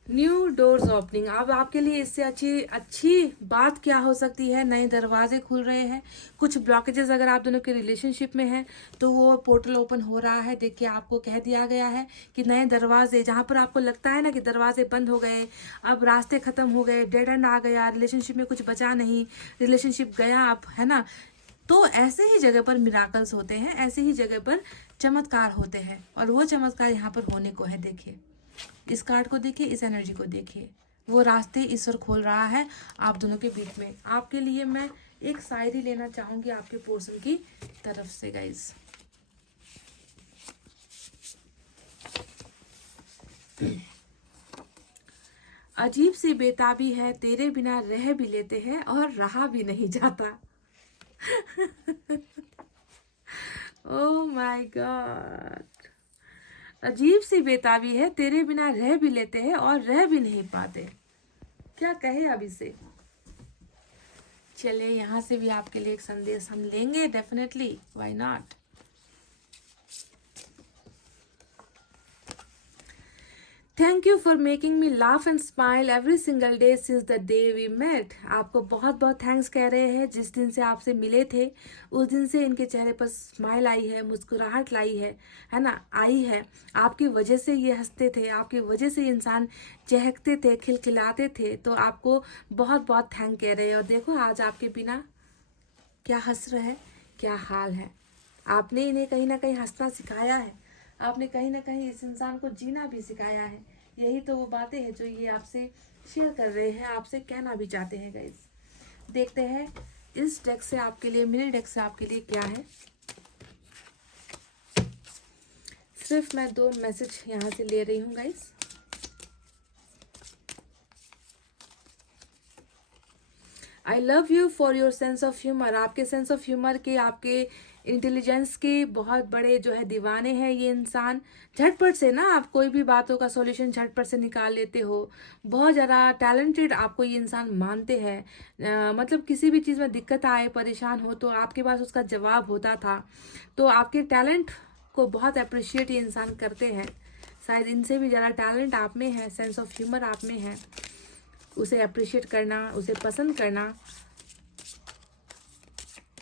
New doors opening. अब आपके लिए इससे अच्छी बात क्या हो सकती है? नए दरवाजे खुल रहे हैं. कुछ ब्लॉकेजेस अगर आप दोनों के रिलेशनशिप में हैं तो वो पोर्टल ओपन हो रहा है. देखिए, आपको कह दिया गया है कि नए दरवाजे, जहाँ पर आपको लगता है ना कि दरवाजे बंद हो गए, अब रास्ते खत्म हो गए, डेड एंड आ गया, रिलेशनशिप में कुछ बचा नहीं, रिलेशनशिप गया अब, है ना. तो ऐसे ही जगह पर मिराकल्स होते हैं, ऐसे ही जगह पर चमत्कार होते हैं. और वो चमत्कार यहाँ पर होने को है. देखिए, इस कार्ड को देखिए, इस एनर्जी को देखिए. वो रास्ते ईश्वर खोल रहा है आप दोनों के बीच में. आपके लिए मैं एक शायरी लेना चाहूंगी आपके पोर्शन की तरफ से गाइज. अजीब सी बेताबी है, तेरे बिना रह भी लेते हैं और रहा भी नहीं जाता. Oh my God. अजीब सी बेताबी है, तेरे बिना रह भी लेते हैं और रह भी नहीं पाते. क्या कहे अब इसे. चलिए, यहाँ से भी आपके लिए एक संदेश हम लेंगे definitely, why not. Thank you for making me laugh and smile every single day since the day we met. आपको बहुत बहुत थैंक्स कह रहे हैं. जिस दिन से आपसे मिले थे उस दिन से इनके चेहरे पर स्माइल आई है, मुस्कुराहट लाई है ना, आई है. आपकी वजह से ये हंसते थे, आपकी वजह से इंसान चहकते थे, खिलखिलाते थे. तो आपको बहुत बहुत थैंक कह रहे हैं. और देखो, आज आपके बिना क्या हंस रहे हैं, क्या हाल है. आपने इन्हें कहीं ना कहीं हंसना सिखाया है, आपने कहीं ना कहीं इस इंसान को जीना भी सिखाया है. यही तो वो बातें हैं जो ये आपसे शेयर कर रहे हैं, आपसे कहना भी चाहते हैं गाइस. देखते हैं इस डेक से आपके लिए, मिनी डेक से आपके लिए क्या है. सिर्फ मैं 2 मैसेज यहाँ से ले रही हूँ guys. I love you for your sense of humour. आपके सेंस ऑफ ह्यूमर के, आपके इंटेलिजेंस के बहुत बड़े जो है दीवाने हैं ये इंसान. झटपट से ना आप कोई भी बातों का सॉल्यूशन झटपट से निकाल लेते हो. बहुत ज़्यादा टैलेंटेड आपको ये इंसान मानते हैं. मतलब किसी भी चीज़ में दिक्कत आए, परेशान हो तो आपके पास उसका जवाब होता था. तो आपके टैलेंट को बहुत अप्रिशिएट ये इंसान करते हैं. शायद इनसे भी ज़्यादा टैलेंट आप में है, सेंस ऑफ ह्यूमर आप में है. उसे अप्रिशिएट करना, उसे पसंद करना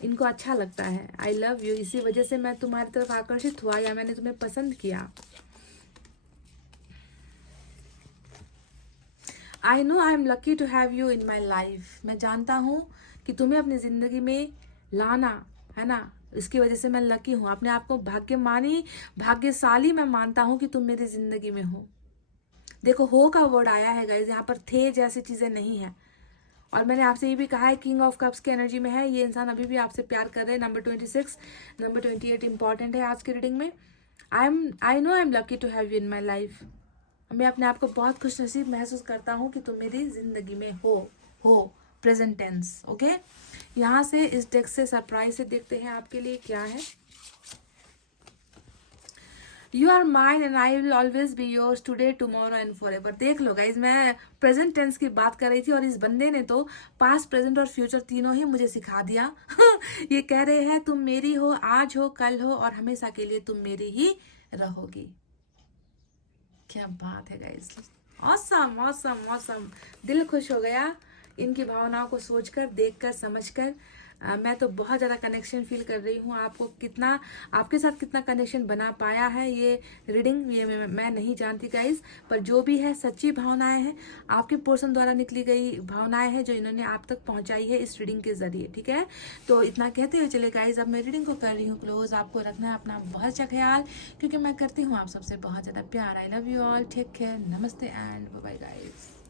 इनको अच्छा लगता है. आई लव यू, इसी वजह से मैं तुम्हारी तरफ आकर्षित हुआ या मैंने तुम्हें पसंद किया. I know I am lucky to have you in my life. मैं जानता हूँ कि तुम्हें अपनी ज़िंदगी में लाना है ना, इसकी वजह से मैं लकी हूँ. अपने आप को भाग्यमानी, भाग्यशाली मैं मानता हूँ कि तुम मेरी ज़िंदगी में हो. देखो, हो का वर्ड आया है गाइस, यहाँ पर थे जैसी चीज़ें नहीं है. और मैंने आपसे ये भी कहा है किंग ऑफ कप्स की एनर्जी में है, ये इंसान अभी भी आपसे प्यार कर रहे हैं। नंबर 26, नंबर 28 इंपॉर्टेंट है आज की रीडिंग में। I know I am lucky to have you in my life. मैं अपने आप को बहुत खुशनसीब महसूस करता हूँ कि तुम मेरी जिंदगी में हो प्रेजेंट टेंस। ओके, यहाँ से इस डेक से सरप्राइज से देखते हैं आपके लिए क्या है। You are mine and I will always be yours today tomorrow and forever. देख लो गाइज, मैं प्रेजेंट टेंस की बात कर रही थी और इस बंदे ने तो पास्ट प्रेजेंट और फ्यूचर तीनों ही मुझे सिखा दिया। ये कह रहे हैं तुम मेरी हो, आज हो, कल हो और हमेशा के लिए तुम मेरी ही रहोगी। क्या बात है गाइज, ऑसम ऑसम ऑसम। दिल खुश हो गया इनकी भावनाओं को सोचकर, देखकर, समझकर। मैं तो बहुत ज़्यादा कनेक्शन फील कर रही हूँ। आपको कितना, आपके साथ कितना कनेक्शन बना पाया है ये रीडिंग, ये मैं नहीं जानती गाइज, पर जो भी है सच्ची भावनाएं हैं, आपके पर्सन द्वारा निकली गई भावनाएं हैं जो इन्होंने आप तक पहुंचाई है इस रीडिंग के जरिए। ठीक है, तो इतना कहते हुए चले गाइज, अब मैं रीडिंग को कर रही हूँ क्लोज। आपको रखना है अपना बहुत अच्छा ख्याल, क्योंकि मैं करती हूँ आप सबसे बहुत ज़्यादा प्यार। I love you all, take care, नमस्ते एंड बाय बाय गाइज।